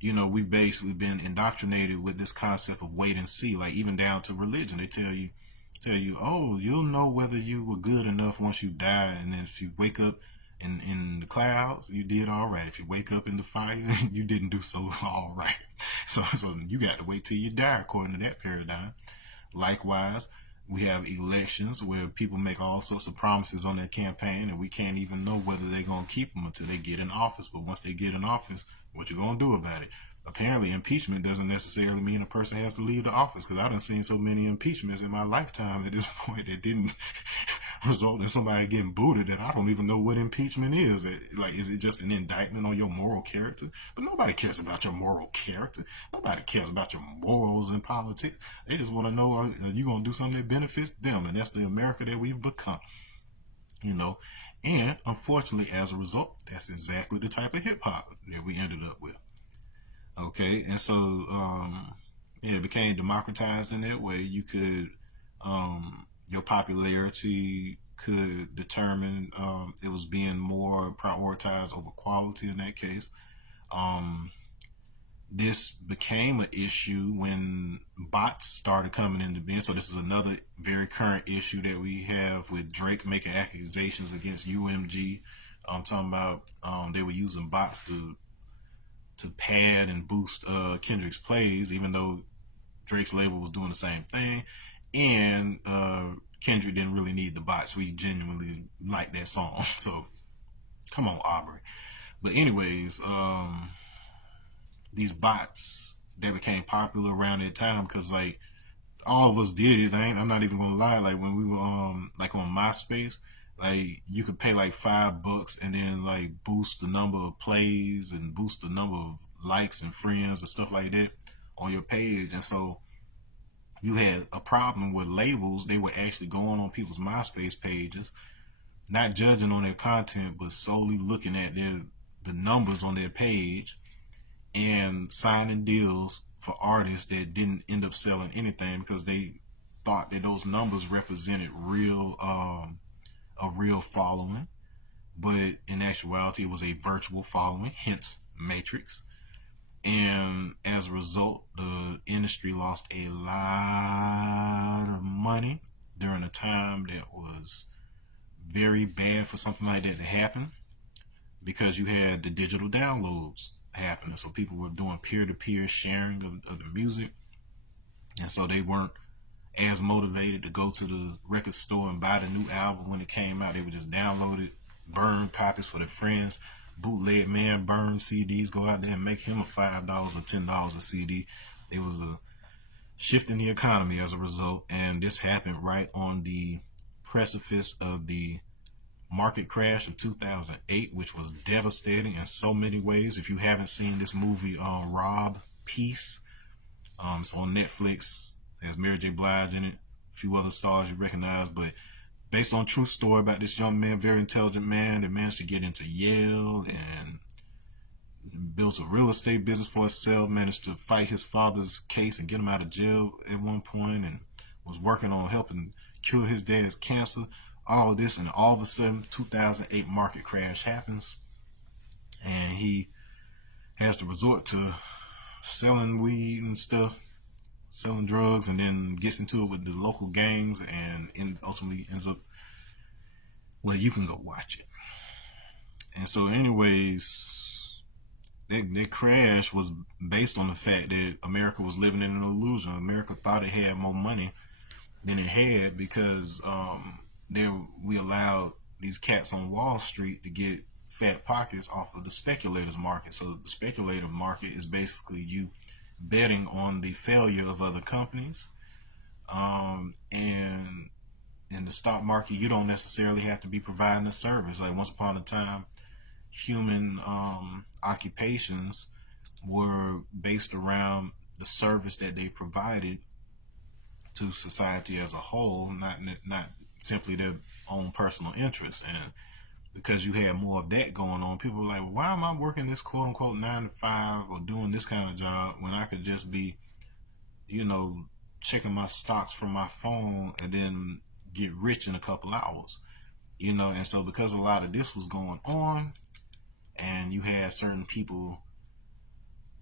you know, we've basically been indoctrinated with this concept of wait and see. Like even down to religion, they tell you, oh, you'll know whether you were good enough once you die. And then if you wake up in the clouds, you did all right. If you wake up in the fire, you didn't do so all right. So you got to wait till you die, according to that paradigm. Likewise, we have elections where people make all sorts of promises on their campaign, and we can't even know whether they're going to keep them until they get in office. But once they get in office, what you going to do about it? Apparently, impeachment doesn't necessarily mean a person has to leave the office, because I done seen so many impeachments in my lifetime at this point that didn't result in somebody getting booted that I don't even know what impeachment is. Like, is it just an indictment on your moral character? But nobody cares about your moral character. Nobody cares about your morals in politics. They just want to know, are you going to do something that benefits them? And that's the America that we've become, you know. And unfortunately, as a result, that's exactly the type of hip hop that we ended up with. Okay, and so yeah, it became democratized in that way. You could your popularity could determine it was being more prioritized over quality in that case. Um, this became an issue when bots started coming into being. So this is another very current issue that we have with Drake making accusations against UMG I'm talking about they were using bots to pad and boost Kendrick's plays, even though Drake's label was doing the same thing, and Kendrick didn't really need the bots. We genuinely liked that song, so come on, Aubrey. But anyways, these bots that became popular around that time because like all of us did it. I'm not even gonna lie. Like when we were like on MySpace, like you could pay like $5 and then like boost the number of plays and boost the number of likes and friends and stuff like that on your page. And so you had a problem with labels. They were actually going on people's MySpace pages, not judging on their content, but solely looking at the numbers on their page and signing deals for artists that didn't end up selling anything because they thought that those numbers represented a real following, but in actuality it was a virtual following, hence Matrix. And as a result, the industry lost a lot of money during a time that was very bad for something like that to happen because you had the digital downloads happening. So people were doing peer-to-peer sharing of the music. And so they weren't as motivated to go to the record store and buy the new album when it came out. They would just download it, burn copies for their friends. Bootleg man burn CDs, go out there and make him a $5 or $10 a CD. It was a shift in the economy as a result, and this happened right on the precipice of the market crash of 2008, which was devastating in so many ways. If you haven't seen this movie, Rob Peace, it's on Netflix. There's Mary J. Blige in it, a few other stars you recognize, but based on a true story about this young man, very intelligent man that managed to get into Yale and built a real estate business for himself, managed to fight his father's case and get him out of jail at one point, and was working on helping cure his dad's cancer. All of this, and all of a sudden 2008 market crash happens, and he has to resort to selling weed and stuff, selling drugs, and then gets into it with the local gangs, and ultimately ends up, well, you can go watch it. And so anyways, that crash was based on the fact that America was living in an illusion. America thought it had more money than it had because there we allowed these cats on Wall Street to get fat pockets off of the speculators market. So the speculative market is basically you betting on the failure of other companies. And in the stock market, you don't necessarily have to be providing a service. Like once upon a time, human occupations were based around the service that they provided to society as a whole, not simply their own personal interests. And because you had more of that going on, people were like, well, why am I working this quote unquote 9 to 5 or doing this kind of job when I could just be, checking my stocks from my phone and then get rich in a couple hours, And so because a lot of this was going on, and you had certain people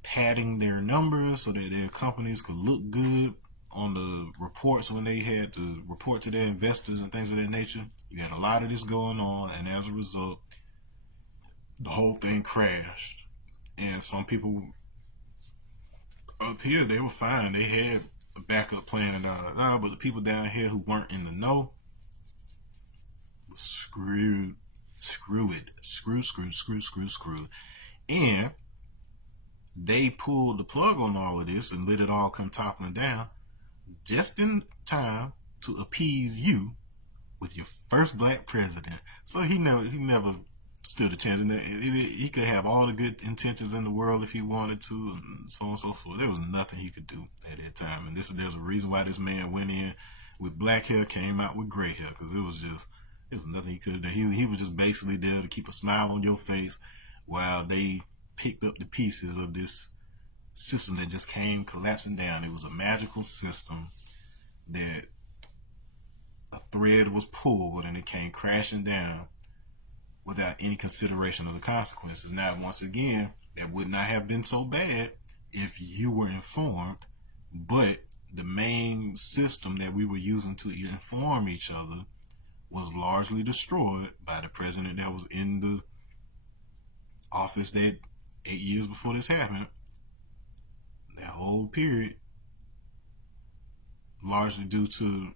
padding their numbers so that their companies could look good on the reports when they had to report to their investors and things of that nature, you had a lot of this going on, and as a result, the whole thing crashed. And some people up here, they were fine. They had a backup plan and but the people down here who weren't in the know were screwed. Screw it. Screw. And they pulled the plug on all of this and let it all come toppling down just in time to appease you with your first black president. So he never stood a chance. And he could have all the good intentions in the world if he wanted to, and so on and so forth. There was nothing he could do at that time. And there's a reason why this man went in with black hair, came out with gray hair, because there was nothing he could have done. He was just basically there to keep a smile on your face while they picked up the pieces of this system that just came collapsing down. It was a magical system that a thread was pulled and it came crashing down without any consideration of the consequences. Now, once again, that would not have been so bad if you were informed, but the main system that we were using to inform each other was largely destroyed by the president that was in the office that 8 years before this happened, that whole period, largely due to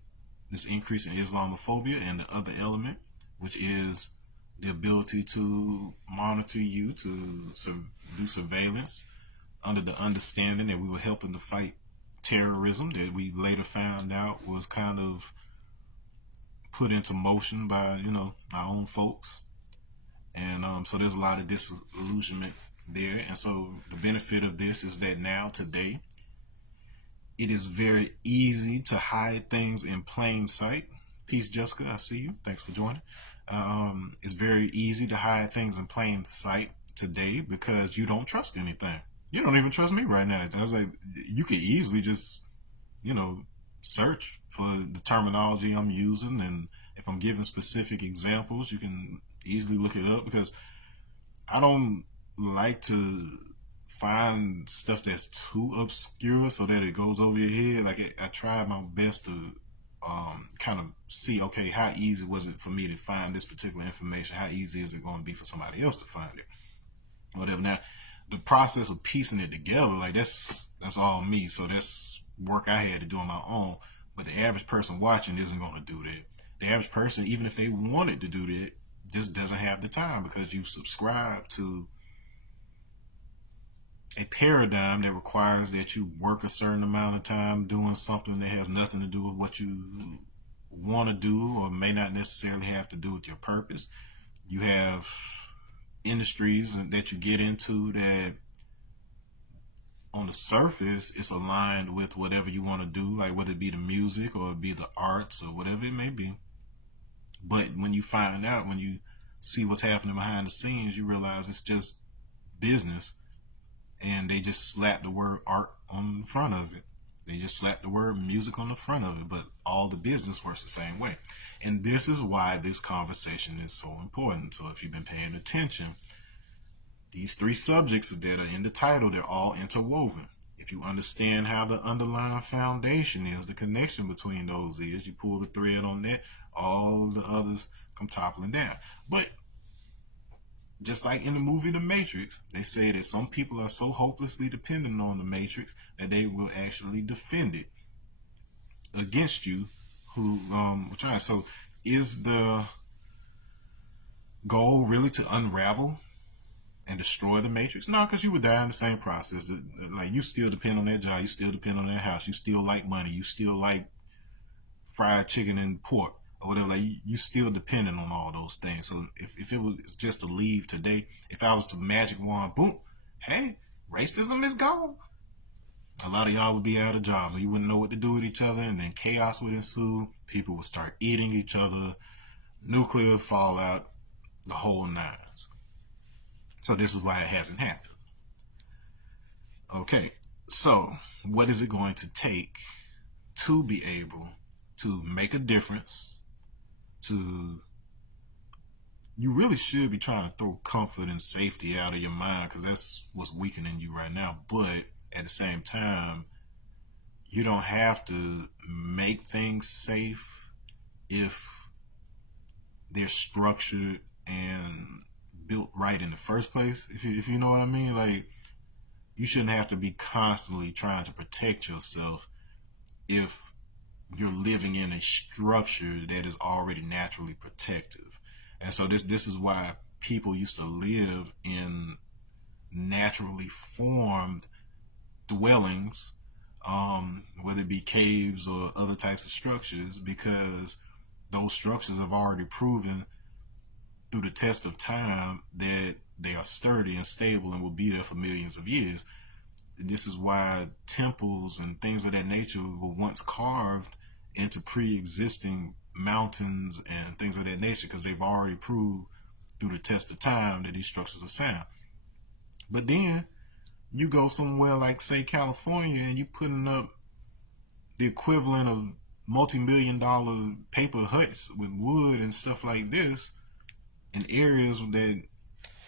this increase in Islamophobia and the other element, which is the ability to monitor you, to do surveillance under the understanding that we were helping to fight terrorism that we later found out was kind of put into motion by, our own folks. And so there's a lot of disillusionment there. And so the benefit of this is that now, today, it is very easy to hide things in plain sight. Peace, Jessica. I see you. Thanks for joining. It's very easy to hide things in plain sight today because you don't trust anything. You don't even trust me right now. I was like, you could easily just, search for the terminology I'm using, and if I'm giving specific examples, you can easily look it up because I don't like to find stuff that's too obscure so that it goes over your head. Like I tried my best to kind of see, okay, how easy was it for me to find this particular information? How easy is it going to be for somebody else to find it? Whatever. Now, the process of piecing it together, like that's all me. So that's work I had to do on my own. But the average person watching isn't going to do that. The average person, even if they wanted to do that, just doesn't have the time because you subscribe to a paradigm that requires that you work a certain amount of time doing something that has nothing to do with what you want to do or may not necessarily have to do with your purpose. You have industries that you get into that on the surface it's aligned with whatever you want to do, like whether it be the music or it be the arts or whatever it may be. But when you find out, when you see what's happening behind the scenes, you realize it's just business, and they just slap the word art on the front of it. They just slap the word music on the front of it, but all the business works the same way. And this is why this conversation is so important. So if you've been paying attention, these three subjects that are in the title, they're all interwoven. If you understand how the underlying foundation is, the connection between those is, you pull the thread on that, all the others come toppling down. But just like in the movie The Matrix, they say that some people are so hopelessly dependent on the Matrix that they will actually defend it against you who will try. So is the goal really to unravel and destroy the Matrix? No, because you would die in the same process. Like, you still depend on that job, you still depend on that house, you still like money, you still like fried chicken and pork or whatever. Like, you still dependent on all those things. So if it was just to leave today, if I was to magic wand, boom, hey, racism is gone, a lot of y'all would be out of job. You wouldn't know what to do with each other, and then chaos would ensue. People would start eating each other, nuclear fallout, the whole nines. So this is why it hasn't happened. Okay, so what is it going to take to be able to make a difference? You really should be trying to throw comfort and safety out of your mind, because that's what's weakening you right now. But at the same time, you don't have to make things safe if they're structured and built right in the first place, if you know what I mean. Like, you shouldn't have to be constantly trying to protect yourself if you're living in a structure that is already naturally protective. And so this is why people used to live in naturally formed dwellings, whether it be caves or other types of structures, because those structures have already proven through the test of time that they are sturdy and stable and will be there for millions of years. This is why temples and things of that nature were once carved into pre-existing mountains and things of that nature, because they've already proved through the test of time that these structures are sound. But then you go somewhere like, say, California, and you're putting up the equivalent of multi-million-dollar paper huts with wood and stuff like this in areas that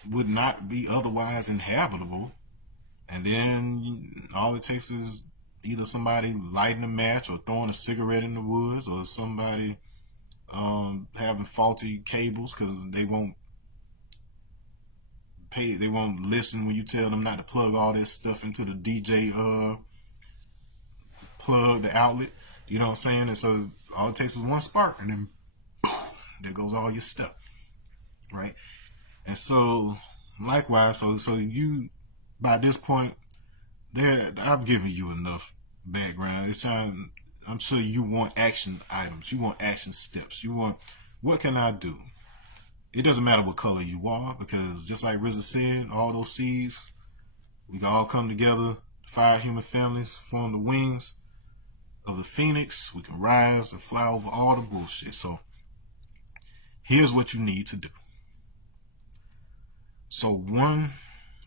would not be otherwise inhabitable. And then all it takes is either somebody lighting a match or throwing a cigarette in the woods, or somebody having faulty cables because they won't pay. They won't listen when you tell them not to plug all this stuff into the DJ plug, the outlet. You know what I'm saying? And so all it takes is one spark, and then boom, there goes all your stuff, right? And so likewise, so you by this point, there I've given you enough background. It's time. I'm sure you want action items. You want action steps. You want, what can I do? It doesn't matter what color you are, because just like RZA said, all those seeds, we can all come together. 5 human families form the wings of the phoenix. We can rise and fly over all the bullshit. So here's what you need to do. So 1,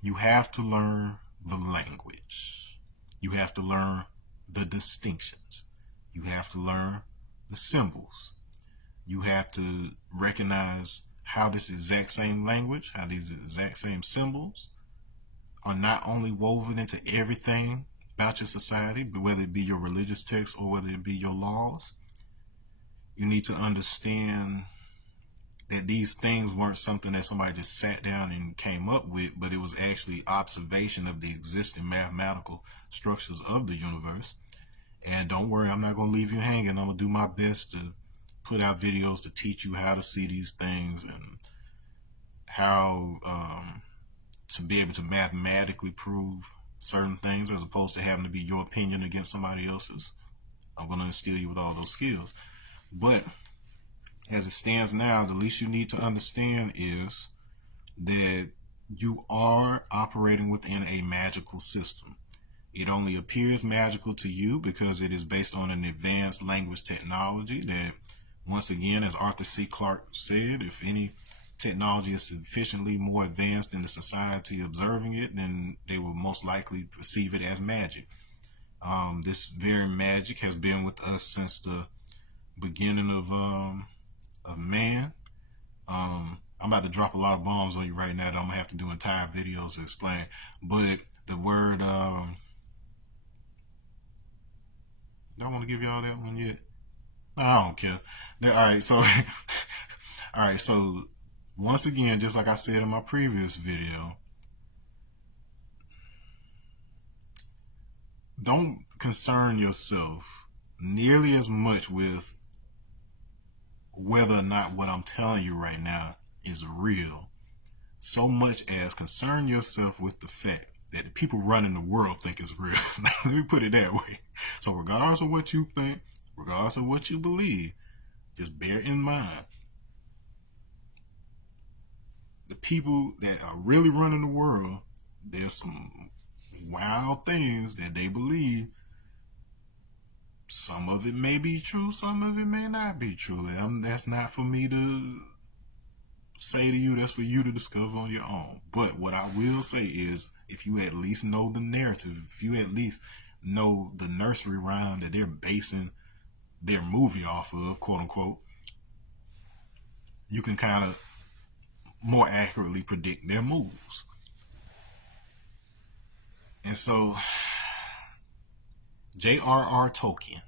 you have to learn the language. You have to learn the distinctions. You have to learn the symbols. You have to recognize how this exact same language, how these exact same symbols are not only woven into everything about your society, but whether it be your religious texts or whether it be your laws. You need to understand that these things weren't something that somebody just sat down and came up with, but it was actually observation of the existing mathematical structures of the universe. And don't worry, I'm not going to leave you hanging. I'm going to do my best to put out videos to teach you how to see these things and how to be able to mathematically prove certain things, as opposed to having to be your opinion against somebody else's. I'm going to instill you with all those skills. But as it stands now, the least you need to understand is that you are operating within a magical system. It only appears magical to you because it is based on an advanced language technology that, once again, as Arthur C. Clarke said, if any technology is sufficiently more advanced than the society observing it, then they will most likely perceive it as magic. This very magic has been with us since the beginning of man. I'm about to drop a lot of bombs on you right now that I'm gonna have to do entire videos to explain. But the word, don't want to give y'all that one yet. No, I don't care. All right, so all right, so once again, just like I said in my previous video, don't concern yourself nearly as much with whether or not what I'm telling you right now is real, so much as concern yourself with the fact that the people running the world think it's real. Let me put it that way. So regardless of what you think, regardless of what you believe, just bear in mind, the people that are really running the world, there's some wild things that they believe. Some of it may be true, some of it may not be true. That's not for me to say to you, that's for you to discover on your own. But what I will say is, if you at least know the narrative, if you at least know the nursery rhyme that they're basing their movie off of, quote unquote, you can kind of more accurately predict their moves. And so J.R.R. Tolkien,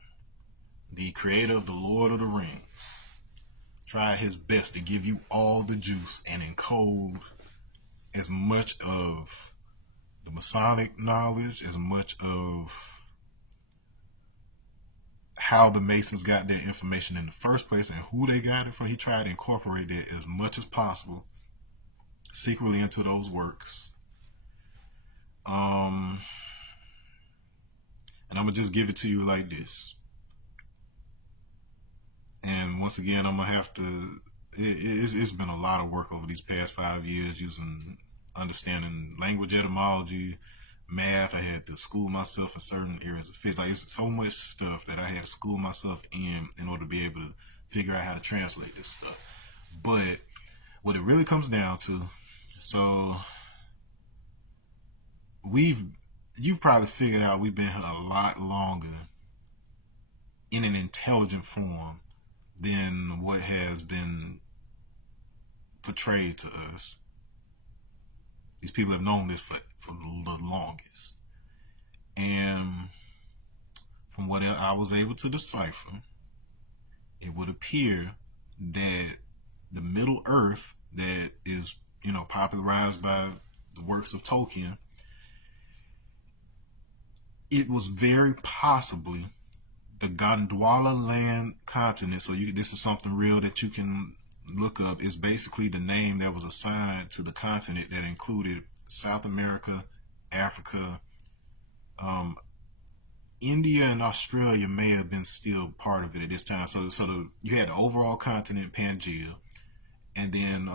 the creator of The Lord of the Rings, tried his best to give you all the juice and encode as much of the Masonic knowledge, as much of how the Masons got their information in the first place and who they got it from. He tried to incorporate that as much as possible secretly into those works. And I'm going to just give it to you like this. And once again, I'm going to have to, it's been a lot of work over these past 5 years using, understanding language etymology, math. I had to school myself in certain areas of physics. Like, it's so much stuff that I had to school myself in order to be able to figure out how to translate this stuff. But what it really comes down to, so you've probably figured out we've been here a lot longer in an intelligent form than what has been portrayed to us. These people have known this for the longest. And from what I was able to decipher, it would appear that the Middle Earth that is, popularized by the works of Tolkien, it was very possibly the Gondwana land continent. So this is something real that you can look up. Is basically the name that was assigned to the continent that included South America, Africa, um, India, and Australia may have been still part of it at this time. So you had the overall continent Pangea, and then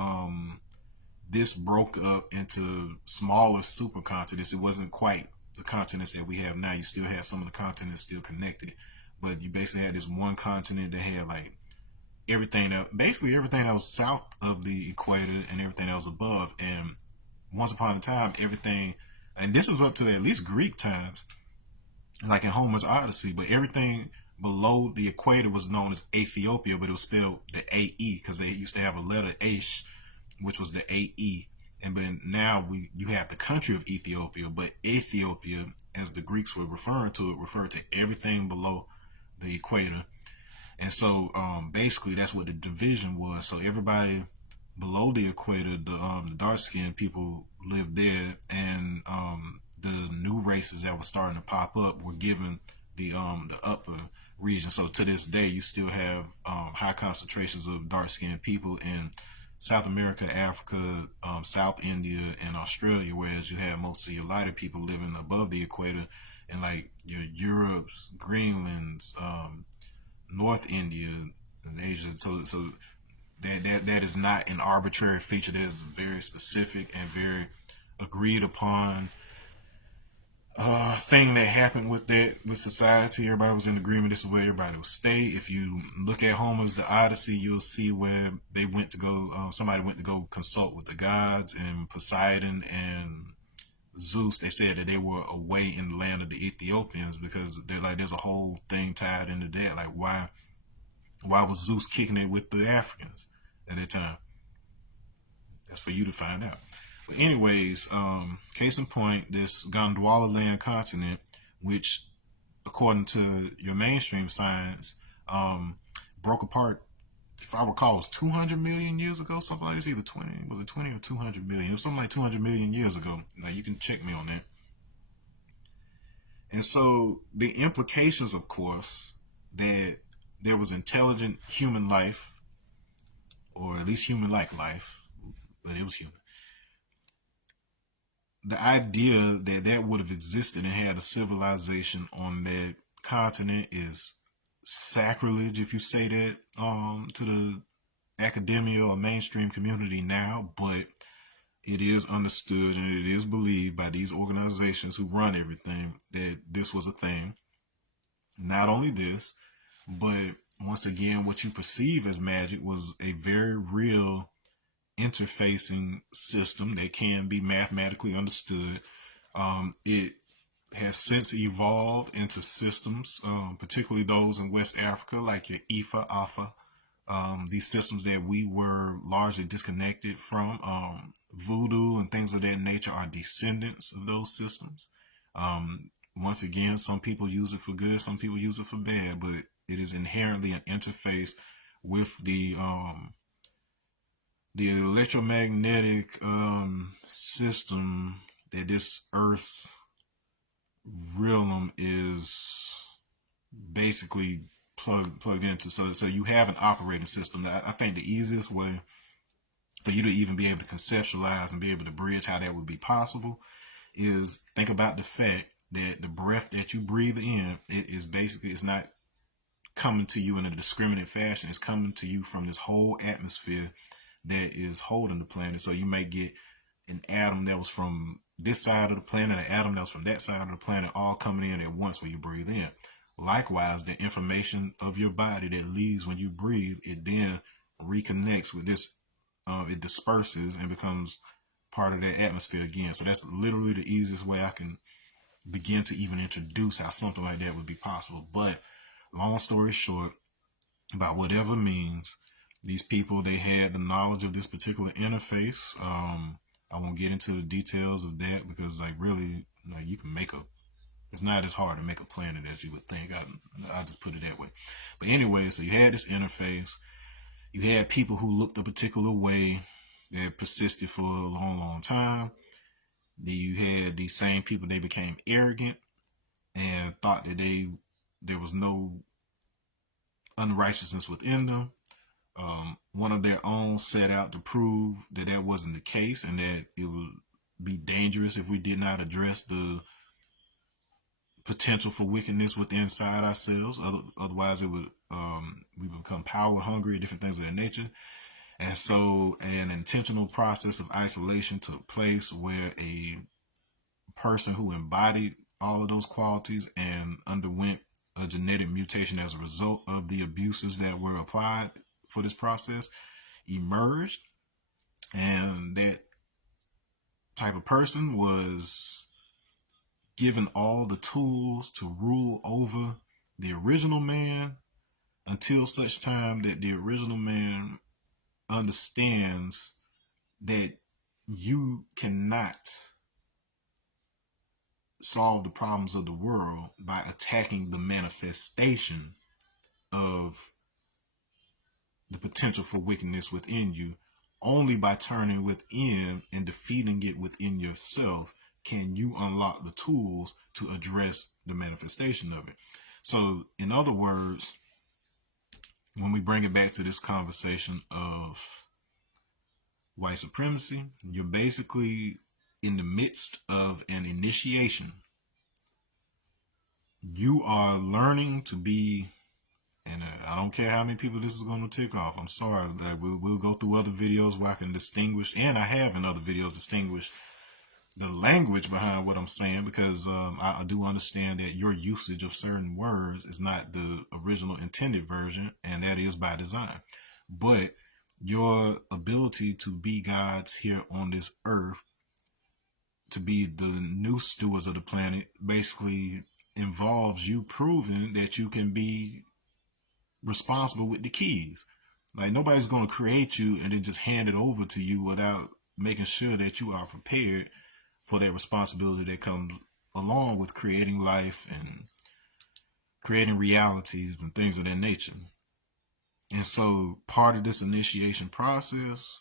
this broke up into smaller supercontinents. It wasn't quite the continents that we have now. You still had some of the continents still connected, but you basically had this one continent that had like basically everything that was south of the equator and everything that was above. And once upon a time, everything, and this is up to at least Greek times, like in Homer's Odyssey, but everything below the equator was known as Ethiopia, but it was spelled the AE because they used to have a letter H, which was the AE. And then now you have the country of Ethiopia, but Ethiopia, as the Greeks were referring to it, referred to everything below the equator. And so basically that's what the division was. So everybody below the equator, the dark skinned people lived there, and the new races that were starting to pop up were given the upper region. So to this day, you still have high concentrations of dark skinned people in South America, Africa, South India, and Australia, whereas you have most of your lighter people living above the equator in like your Europe's, Greenland's, North India, and Asia. So that is not an arbitrary feature. That is very specific and very agreed upon thing that happened with society. Everybody was in agreement. This is where everybody would stay. If you look at Homer's The Odyssey, you'll see where they went to go. Somebody went to go consult with the gods, and Poseidon and Zeus. They said that they were away in the land of the Ethiopians because they're like there's a whole thing tied into that. Like why was Zeus kicking it with the Africans at that time? That's for you to find out. But anyways, case in point, this Gondwana land continent, which according to your mainstream science, broke apart. If I recall, it was 200 million years ago, something like this. Either 20, was it 20 or 200 million? It was something like 200 million years ago. Now you can check me on that. And so the implications, of course, that there was intelligent human life, or at least human-like life, but it was human. The idea that that would have existed and had a civilization on that continent is sacrilege if you say that to the academia or mainstream community now, but it is understood and it is believed by these organizations who run everything that this was a thing. Not only this, but once again, what you perceive as magic was a very real interfacing system that can be mathematically understood. It has since evolved into systems, particularly those in West Africa, like your Ifa, Alpha. These systems that we were largely disconnected from. Voodoo and things of that nature are descendants of those systems. Once again, some people use it for good, some people use it for bad, but it is inherently an interface with the electromagnetic system that this Earth realm is basically plugged into. So you have an operating system. I think the easiest way for you to even be able to conceptualize and be able to bridge how that would be possible is think about the fact that the breath that you breathe in, it is basically, it's not coming to you in a discriminate fashion. It's coming to you from this whole atmosphere that is holding the planet. So you may get an atom that was from this side of the planet, an atom that was from that side of the planet, all coming in at once when you breathe in. Likewise, the information of your body that leaves when you breathe, it then reconnects with this, it disperses and becomes part of that atmosphere again. So that's literally the easiest way I can begin to even introduce how something like that would be possible. But long story short, by whatever means, these people, they had the knowledge of this particular interface. I won't get into the details of that because, like, really, like, you can make a, it's not as hard to make a planet as you would think. I'll just put it that way. But anyway, so you had this interface. You had people who looked a particular way that persisted for a long, long time. You had these same people, they became arrogant and thought that there was no unrighteousness within them. One of their own set out to prove that that wasn't the case, and that it would be dangerous if we did not address the potential for wickedness within inside ourselves. Otherwise, it would we would become power hungry, different things of that nature. And so, an intentional process of isolation took place where a person who embodied all of those qualities and underwent a genetic mutation as a result of the abuses that were applied for this process emerged. And that type of person was given all the tools to rule over the original man until such time that the original man understands that you cannot solve the problems of the world by attacking the manifestation of the potential for wickedness within you. Only by turning within and defeating it within yourself can you unlock the tools to address the manifestation of it. So, in other words, when we bring it back to this conversation of white supremacy, you're basically in the midst of an initiation. You are learning to be, and I don't care how many people this is going to tick off. I'm sorry. That we'll go through other videos where I can distinguish, and I have in other videos distinguished the language behind what I'm saying, because I do understand that your usage of certain words is not the original intended version, and that is by design. But your ability to be God's here on this earth, to be the new stewards of the planet, basically involves you proving that you can be responsible with the keys. Like, nobody's going to create you and then just hand it over to you without making sure that you are prepared for that responsibility that comes along with creating life and creating realities and things of that nature. And so part of this initiation process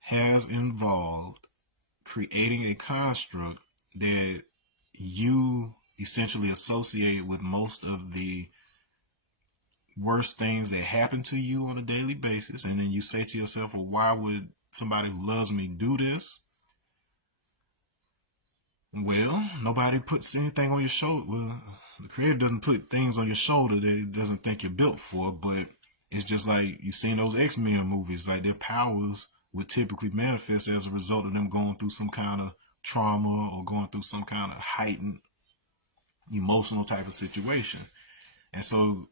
has involved creating a construct that you essentially associate with most of the worst things that happen to you on a daily basis. And then you say to yourself, well, why would somebody who loves me do this? Well, nobody puts anything on your shoulder. Well, the creator doesn't put things on your shoulder that he doesn't think you're built for. But it's just like you've seen those X-Men movies. Like, their powers would typically manifest as a result of them going through some kind of trauma or going through some kind of heightened emotional type of situation. And so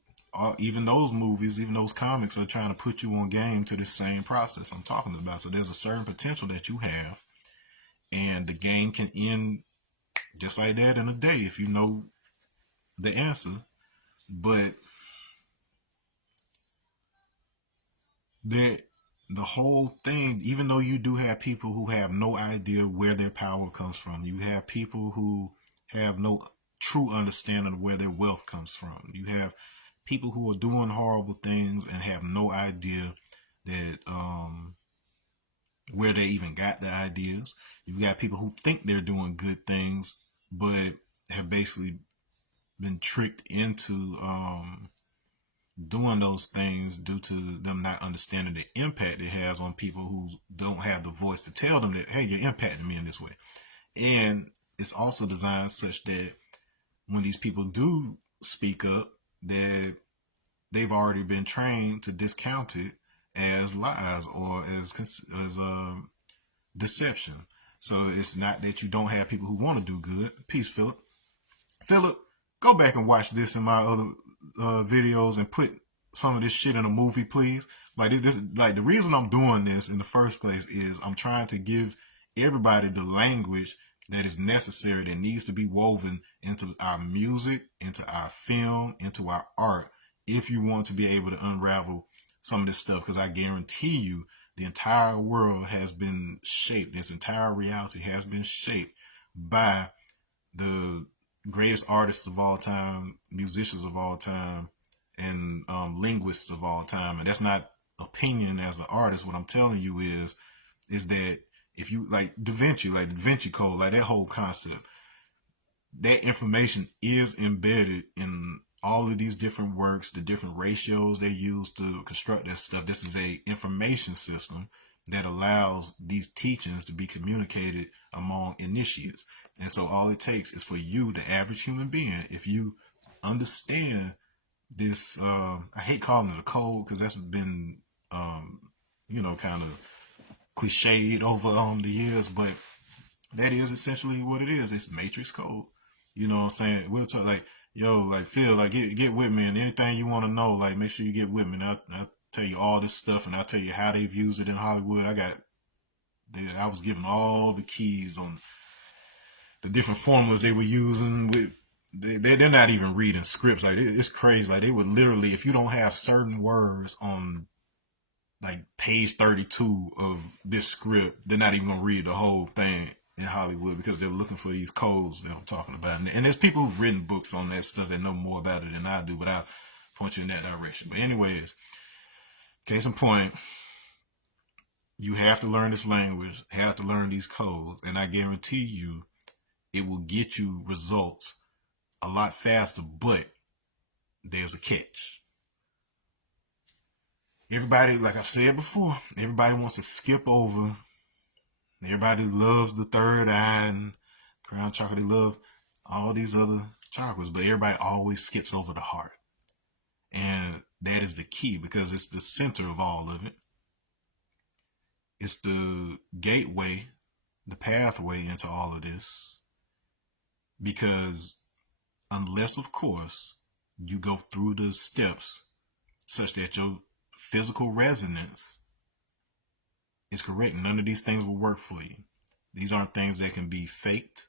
even those movies, even those comics are trying to put you on game to the same process I'm talking about. So there's a certain potential that you have, and the game can end just like that in a day if you know the answer. But the the whole thing, even though you do have people who have no idea where their power comes from, you have people who have no true understanding of where their wealth comes from, you have people who are doing horrible things and have no idea that where they even got the ideas. You've got people who think they're doing good things but have basically been tricked into doing those things due to them not understanding the impact it has on people who don't have the voice to tell them that, hey, you're impacting me in this way. And it's also designed such that when these people do speak up, that they've already been trained to discount it as lies or as deception. So it's not that you don't have people who want to do good. Peace, Philip. Philip, go back and watch this in my other videos and put some of this shit in a movie, please. Like this, like the reason I'm doing this in the first place is I'm trying to give everybody the language that is necessary, that needs to be woven into our music, into our film, into our art, if you want to be able to unravel some of this stuff. Because I guarantee you, the entire world has been shaped. This entire reality has been shaped by the greatest artists of all time, musicians of all time, and linguists of all time. And that's not opinion as an artist. What I'm telling you is that If you like Da Vinci, like the Da Vinci Code, like that whole concept, that information is embedded in all of these different works, the different ratios they use to construct that stuff. This is a information system that allows these teachings to be communicated among initiates. And so all it takes is for you, the average human being, if you understand this, I hate calling it a code because that's been, kind of cliched over the years, but that is essentially what it is. It's matrix code. You know what I'm saying? We'll talk like, yo, like Phil, like get with me, and anything you want to know, like make sure you get with me. And I'll tell you all this stuff, and I'll tell you how they've used it in Hollywood. I was given all the keys on the different formulas they were using. They're not even reading scripts. Like it's crazy. Like they would literally, if you don't have certain words on like page 32 of this script, they're not even gonna read the whole thing in Hollywood because they're looking for these codes that I'm talking about. And there's people who've written books on that stuff that know more about it than I do, but I'll point you in that direction. But anyways, case in point, you have to learn this language, have to learn these codes, and I guarantee you it will get you results a lot faster, but there's a catch. Everybody, like I've said before, everybody wants to skip over. Everybody loves the third eye and crown chakra. They love all these other chakras, but everybody always skips over the heart. And that is the key because it's the center of all of it. It's the gateway, the pathway into all of this. Because unless, of course, you go through the steps such that your physical resonance is correct, none of these things will work for you. These aren't things that can be faked.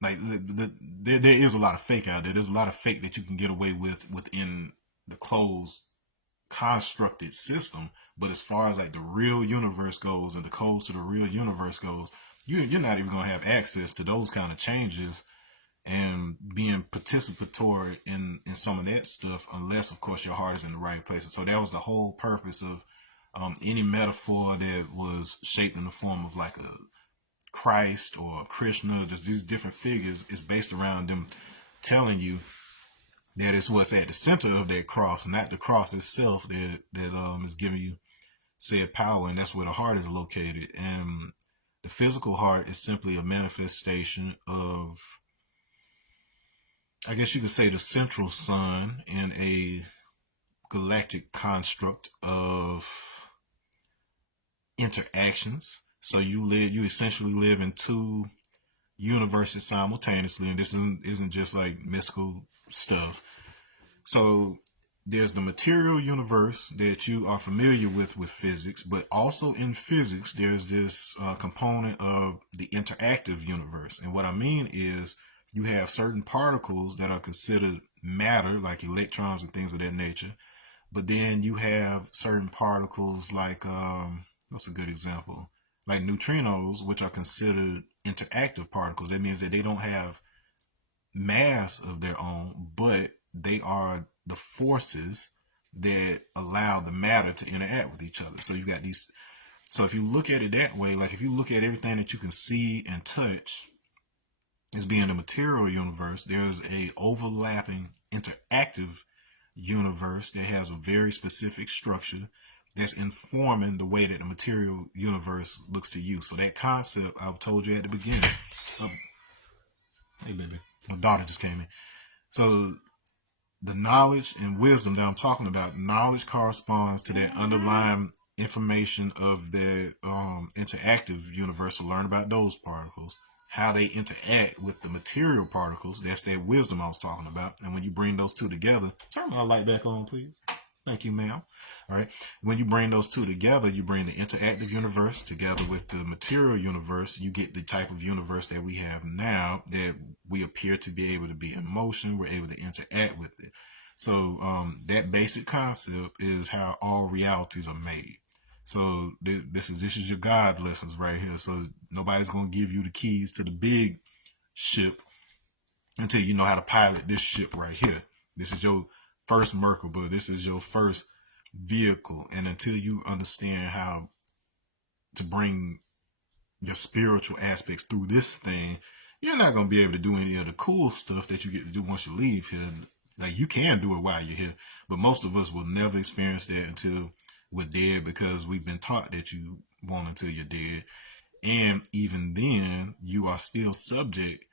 Like there is a lot of fake out there. There's a lot of fake that you can get away with within the closed constructed system. But as far as like the real universe goes and the codes to the real universe goes, you're not even gonna have access to those kind of changes and being participatory in some of that stuff unless of course your heart is in the right place. And so that was the whole purpose of any metaphor that was shaped in the form of like a Christ or Krishna, just these different figures, is based around them telling you that it's what's at the center of that cross, not the cross itself that is giving you said power, and that's where the heart is located. And the physical heart is simply a manifestation of, I guess you could say, the central sun in a galactic construct of interactions. So you essentially live in two universes simultaneously, and this isn't just like mystical stuff. So there's the material universe that you are familiar with physics, but also in physics there's this component of the interactive universe. And what I mean is you have certain particles that are considered matter, like electrons and things of that nature, but then you have certain particles like what's a good example, like neutrinos, which are considered interactive particles. That means that they don't have mass of their own, but they are the forces that allow the matter to interact with each other. So you've got these. So if you look at it that way, like if you look at everything that you can see and touch as being the material universe, there's a overlapping interactive universe that has a very specific structure that's informing the way that the material universe looks to you. So that concept I told you at the beginning. Hey baby, my daughter just came in. So the knowledge and wisdom that I'm talking about, knowledge corresponds to that underlying information of the interactive universe. To learn about those particles, how they interact with the material particles. That's that wisdom I was talking about. And when you bring those two together, turn my light back on, please. Thank you, ma'am. All right. When you bring those two together, you bring the interactive universe together with the material universe. You get the type of universe that we have now, that we appear to be able to be in motion. We're able to interact with it. So that basic concept is how all realities are made. So this is your God lessons right here. So nobody's gonna give you the keys to the big ship until you know how to pilot this ship right here. This is your first Merkaba. This is your first vehicle. And until you understand how to bring your spiritual aspects through this thing, you're not going to be able to do any of the cool stuff that you get to do once you leave here. Like, you can do it while you're here, but most of us will never experience that until we're dead, because we've been taught that you won't until you're dead. And even then, you are still subject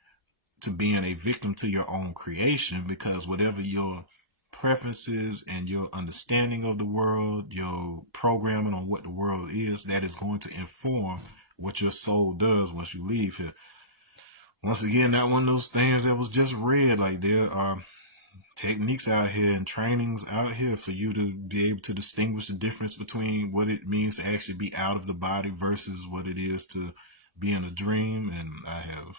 to being a victim to your own creation, because whatever your preferences and your understanding of the world, your programming on what the world is, that is going to inform what your soul does once you leave here. Once again, not one of those things that was just read. Like, there are techniques out here and trainings out here for you to be able to distinguish the difference between what it means to actually be out of the body versus what it is to be in a dream. And I have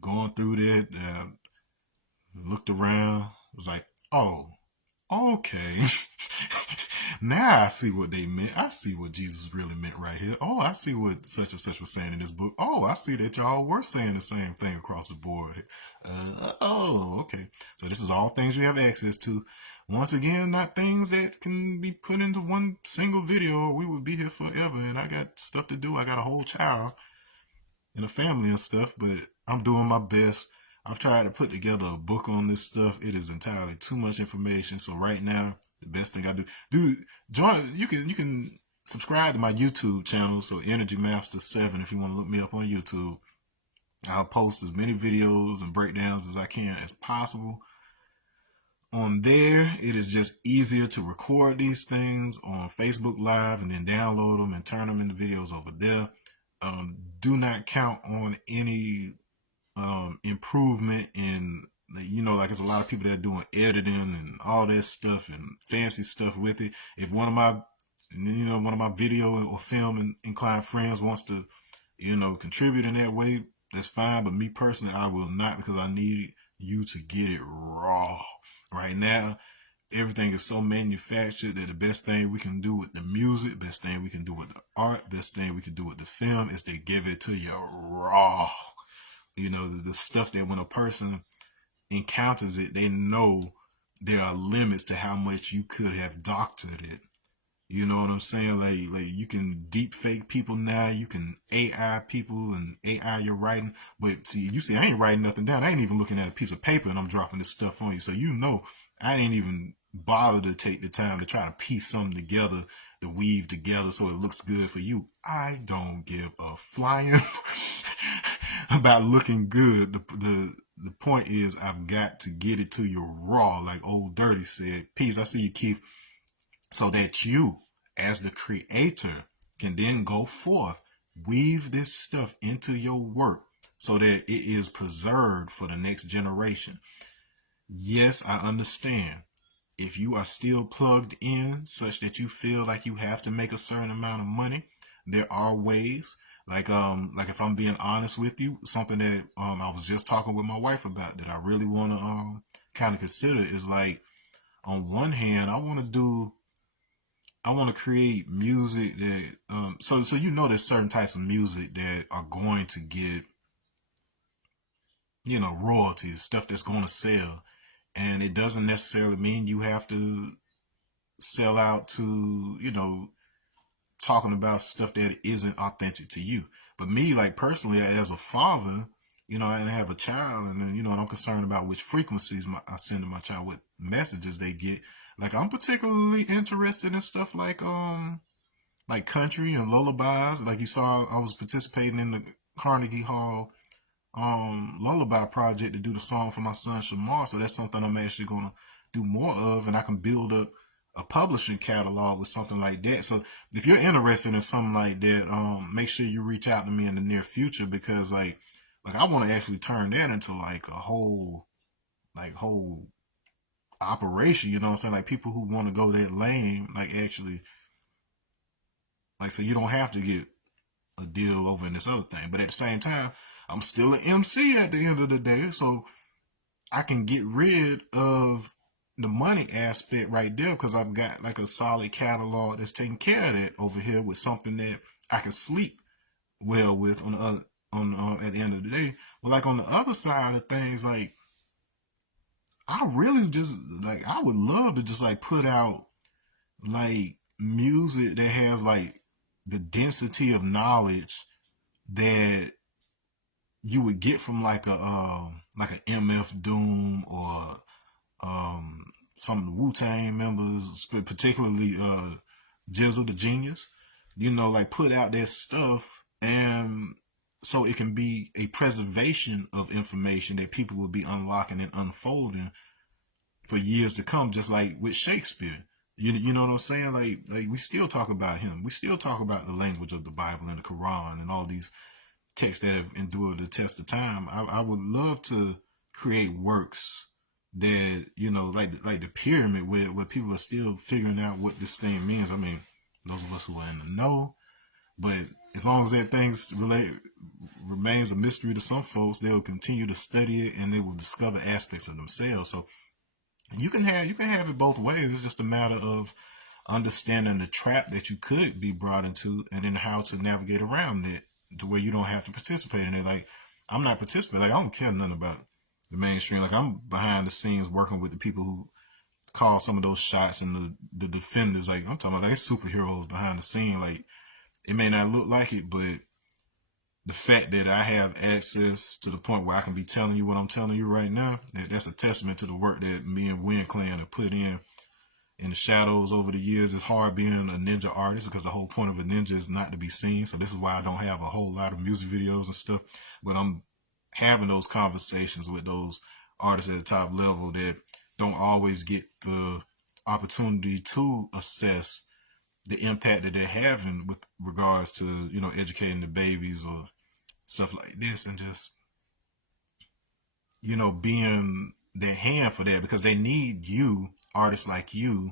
gone through that, looked around, was like, oh, okay. Now I see what they meant. I see what Jesus really meant right here. Oh, I see what such and such was saying in this book. Oh, I see that y'all were saying the same thing across the board. Oh, okay. So this is all things you have access to. Once again, not things that can be put into one single video, or we would be here forever. And I got stuff to do. I got a whole child and a family and stuff, but I'm doing my best. I've tried to put together a book on this stuff. It is entirely too much information. So right now, the best thing I do join. You can subscribe to my YouTube channel. So Energy Master 7, if you want to look me up on YouTube. I'll post as many videos and breakdowns as I can as possible on there. It is just easier to record these things on Facebook Live and then download them and turn them into videos over there. Do not count on any improvement in, like, there's a lot of people that are doing editing and all that stuff and fancy stuff with it. If one of my video or film inclined friends wants to, contribute in that way, that's fine. But me personally, I will not, because I need you to get it raw. Right now, everything is so manufactured that the best thing we can do with the music, best thing we can do with the art, best thing we can do with the film is to give it to you raw. The stuff that when a person encounters it, they know there are limits to how much you could have doctored it. You know what I'm saying? Like you can deep fake people now. You can AI people and AI your writing. But see, you see, I ain't writing nothing down. I ain't even looking at a piece of paper and I'm dropping this stuff on you. So I ain't even bother to take the time to try to piece something together, to weave together so it looks good for you. I don't give a flying about looking good. The point is, I've got to get it to you raw, like Old Dirty said. Peace. I see you, Keith. So that you, as the creator, can then go forth, weave this stuff into your work so that it is preserved for the next generation. Yes, I understand. If you are still plugged in such that you feel like you have to make a certain amount of money, there are ways. Like if I'm being honest with you, something that I was just talking with my wife about that I really want to kind of consider is, like, on one hand, I want to create music that so there's certain types of music that are going to get, royalties, stuff that's going to sell, and it doesn't necessarily mean you have to sell out to, talking about stuff that isn't authentic to you. But me, like, personally, as a father, I have a child, and then, I'm concerned about which frequencies I send to my child, what messages they get. Like, I'm particularly interested in stuff like country and lullabies. Like, you saw, I was participating in the Carnegie Hall lullaby project to do the song for my son Shamar. So that's something I'm actually gonna do more of, and I can build up a publishing catalog with something like that. So if you're interested in something like that, make sure you reach out to me in the near future, because like I want to actually turn that into like a whole operation. You know what I'm saying? Like, people who want to go that lane, like, actually, like, so you don't have to get a deal over in this other thing. But at the same time, I'm still an MC at the end of the day, so I can get rid of the money aspect right there, because I've got like a solid catalog that's taking care of that over here, with something that I can sleep well with on the other, on at the end of the day. But like, on the other side of things, like, I really just, like, I would love to just like put out like music that has like the density of knowledge that you would get from like an MF Doom or some of the Wu-Tang members, particularly Jizzle the Genius, like put out that stuff, and so it can be a preservation of information that people will be unlocking and unfolding for years to come, just like with Shakespeare. You know what I'm saying? Like we still talk about him. We still talk about the language of the Bible and the Quran and all these texts that have endured the test of time. I would love to create works that, like the pyramid, where people are still figuring out what this thing means. I mean, those of us who are in the know, but as long as that thing remains a mystery to some folks, they will continue to study it and they will discover aspects of themselves. So you can have it both ways. It's just a matter of understanding the trap that you could be brought into, and then how to navigate around it to where you don't have to participate in it. Like, I'm not participating. Like, I don't care nothing about the mainstream. Like, I'm behind the scenes working with the people who call some of those shots and the defenders. Like, I'm talking about like superheroes behind the scene. Like, it may not look like it, but the fact that I have access to the point where I can be telling you what I'm telling you right now, that's a testament to the work that me and Win Clan have put in the shadows over the years. It's hard being a ninja artist because the whole point of a ninja is not to be seen. So this is why I don't have a whole lot of music videos and stuff. But I'm having those conversations with those artists at the top level that don't always get the opportunity to assess the impact that they're having with regards to, educating the babies or stuff like this, and just, being their hand for that, because they need you, artists like you,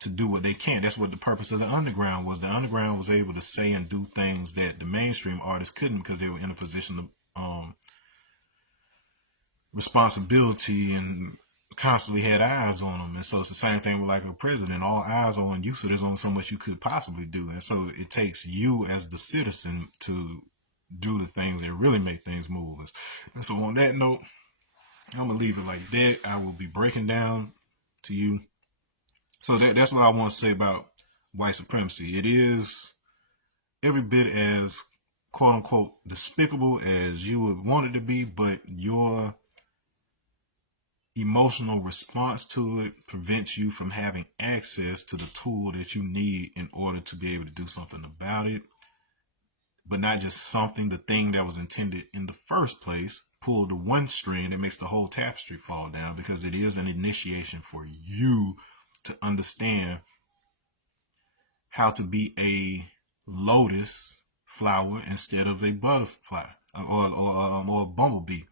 to do what they can. That's what the purpose of the underground was. The underground was able to say and do things that the mainstream artists couldn't, because they were in a position of responsibility and constantly had eyes on them. And so it's the same thing with like a president. All eyes are on you, so there's only so much you could possibly do. And so it takes you as the citizen to do the things that really make things move. And so on that note, I'm gonna leave it like that. I will be breaking down to you. So that's what I want to say about white supremacy. It is every bit as quote unquote despicable as you would want it to be, but your emotional response to it prevents you from having access to the tool that you need in order to be able to do something about it. But not just something, the thing that was intended in the first place. Pull the one string that makes the whole tapestry fall down, because it is an initiation for you to understand how to be a lotus flower instead of a butterfly or a bumblebee.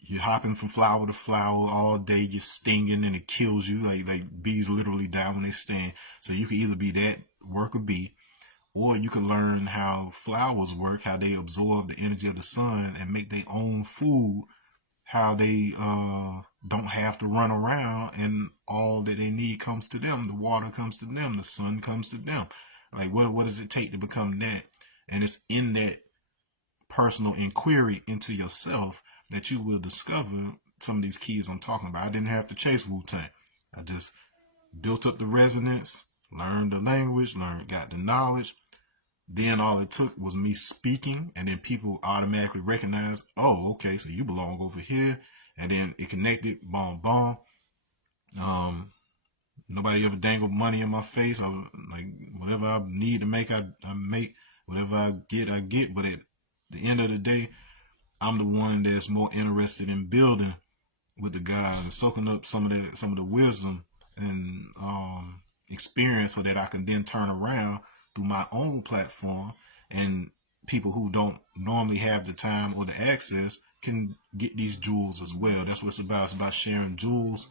You're hopping from flower to flower all day, you're stinging, and it kills you. Like bees literally die when they sting. So you can either be that worker bee, or you can learn how flowers work, how they absorb the energy of the sun and make their own food, how they don't have to run around, and all that they need comes to them. The water comes to them, the sun comes to them. Like, what does it take to become that? And it's in that personal inquiry into yourself that you will discover some of these keys I'm talking about. I didn't have to chase Wu-Tang. I just built up the resonance, learned the language, got the knowledge. Then all it took was me speaking, and then people automatically recognize, oh, okay, so you belong over here. And then it connected, boom, boom. Nobody ever dangled money in my face. Like, whatever I need to make, I make. Whatever I get. But at the end of the day, I'm the one that's more interested in building with the guys and soaking up some of the wisdom and experience, so that I can then turn around through my own platform, and people who don't normally have the time or the access can get these jewels as well. That's what it's about. It's about sharing jewels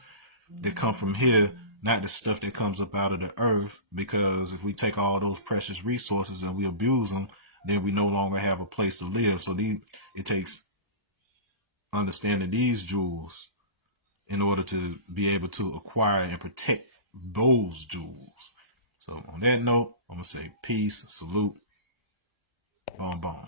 that come from here, not the stuff that comes up out of the earth. Because if we take all those precious resources and we abuse them, then we no longer have a place to live. So it takes understanding these jewels in order to be able to acquire and protect those jewels. So on that note, I'm going to say peace, salute, boom, boom.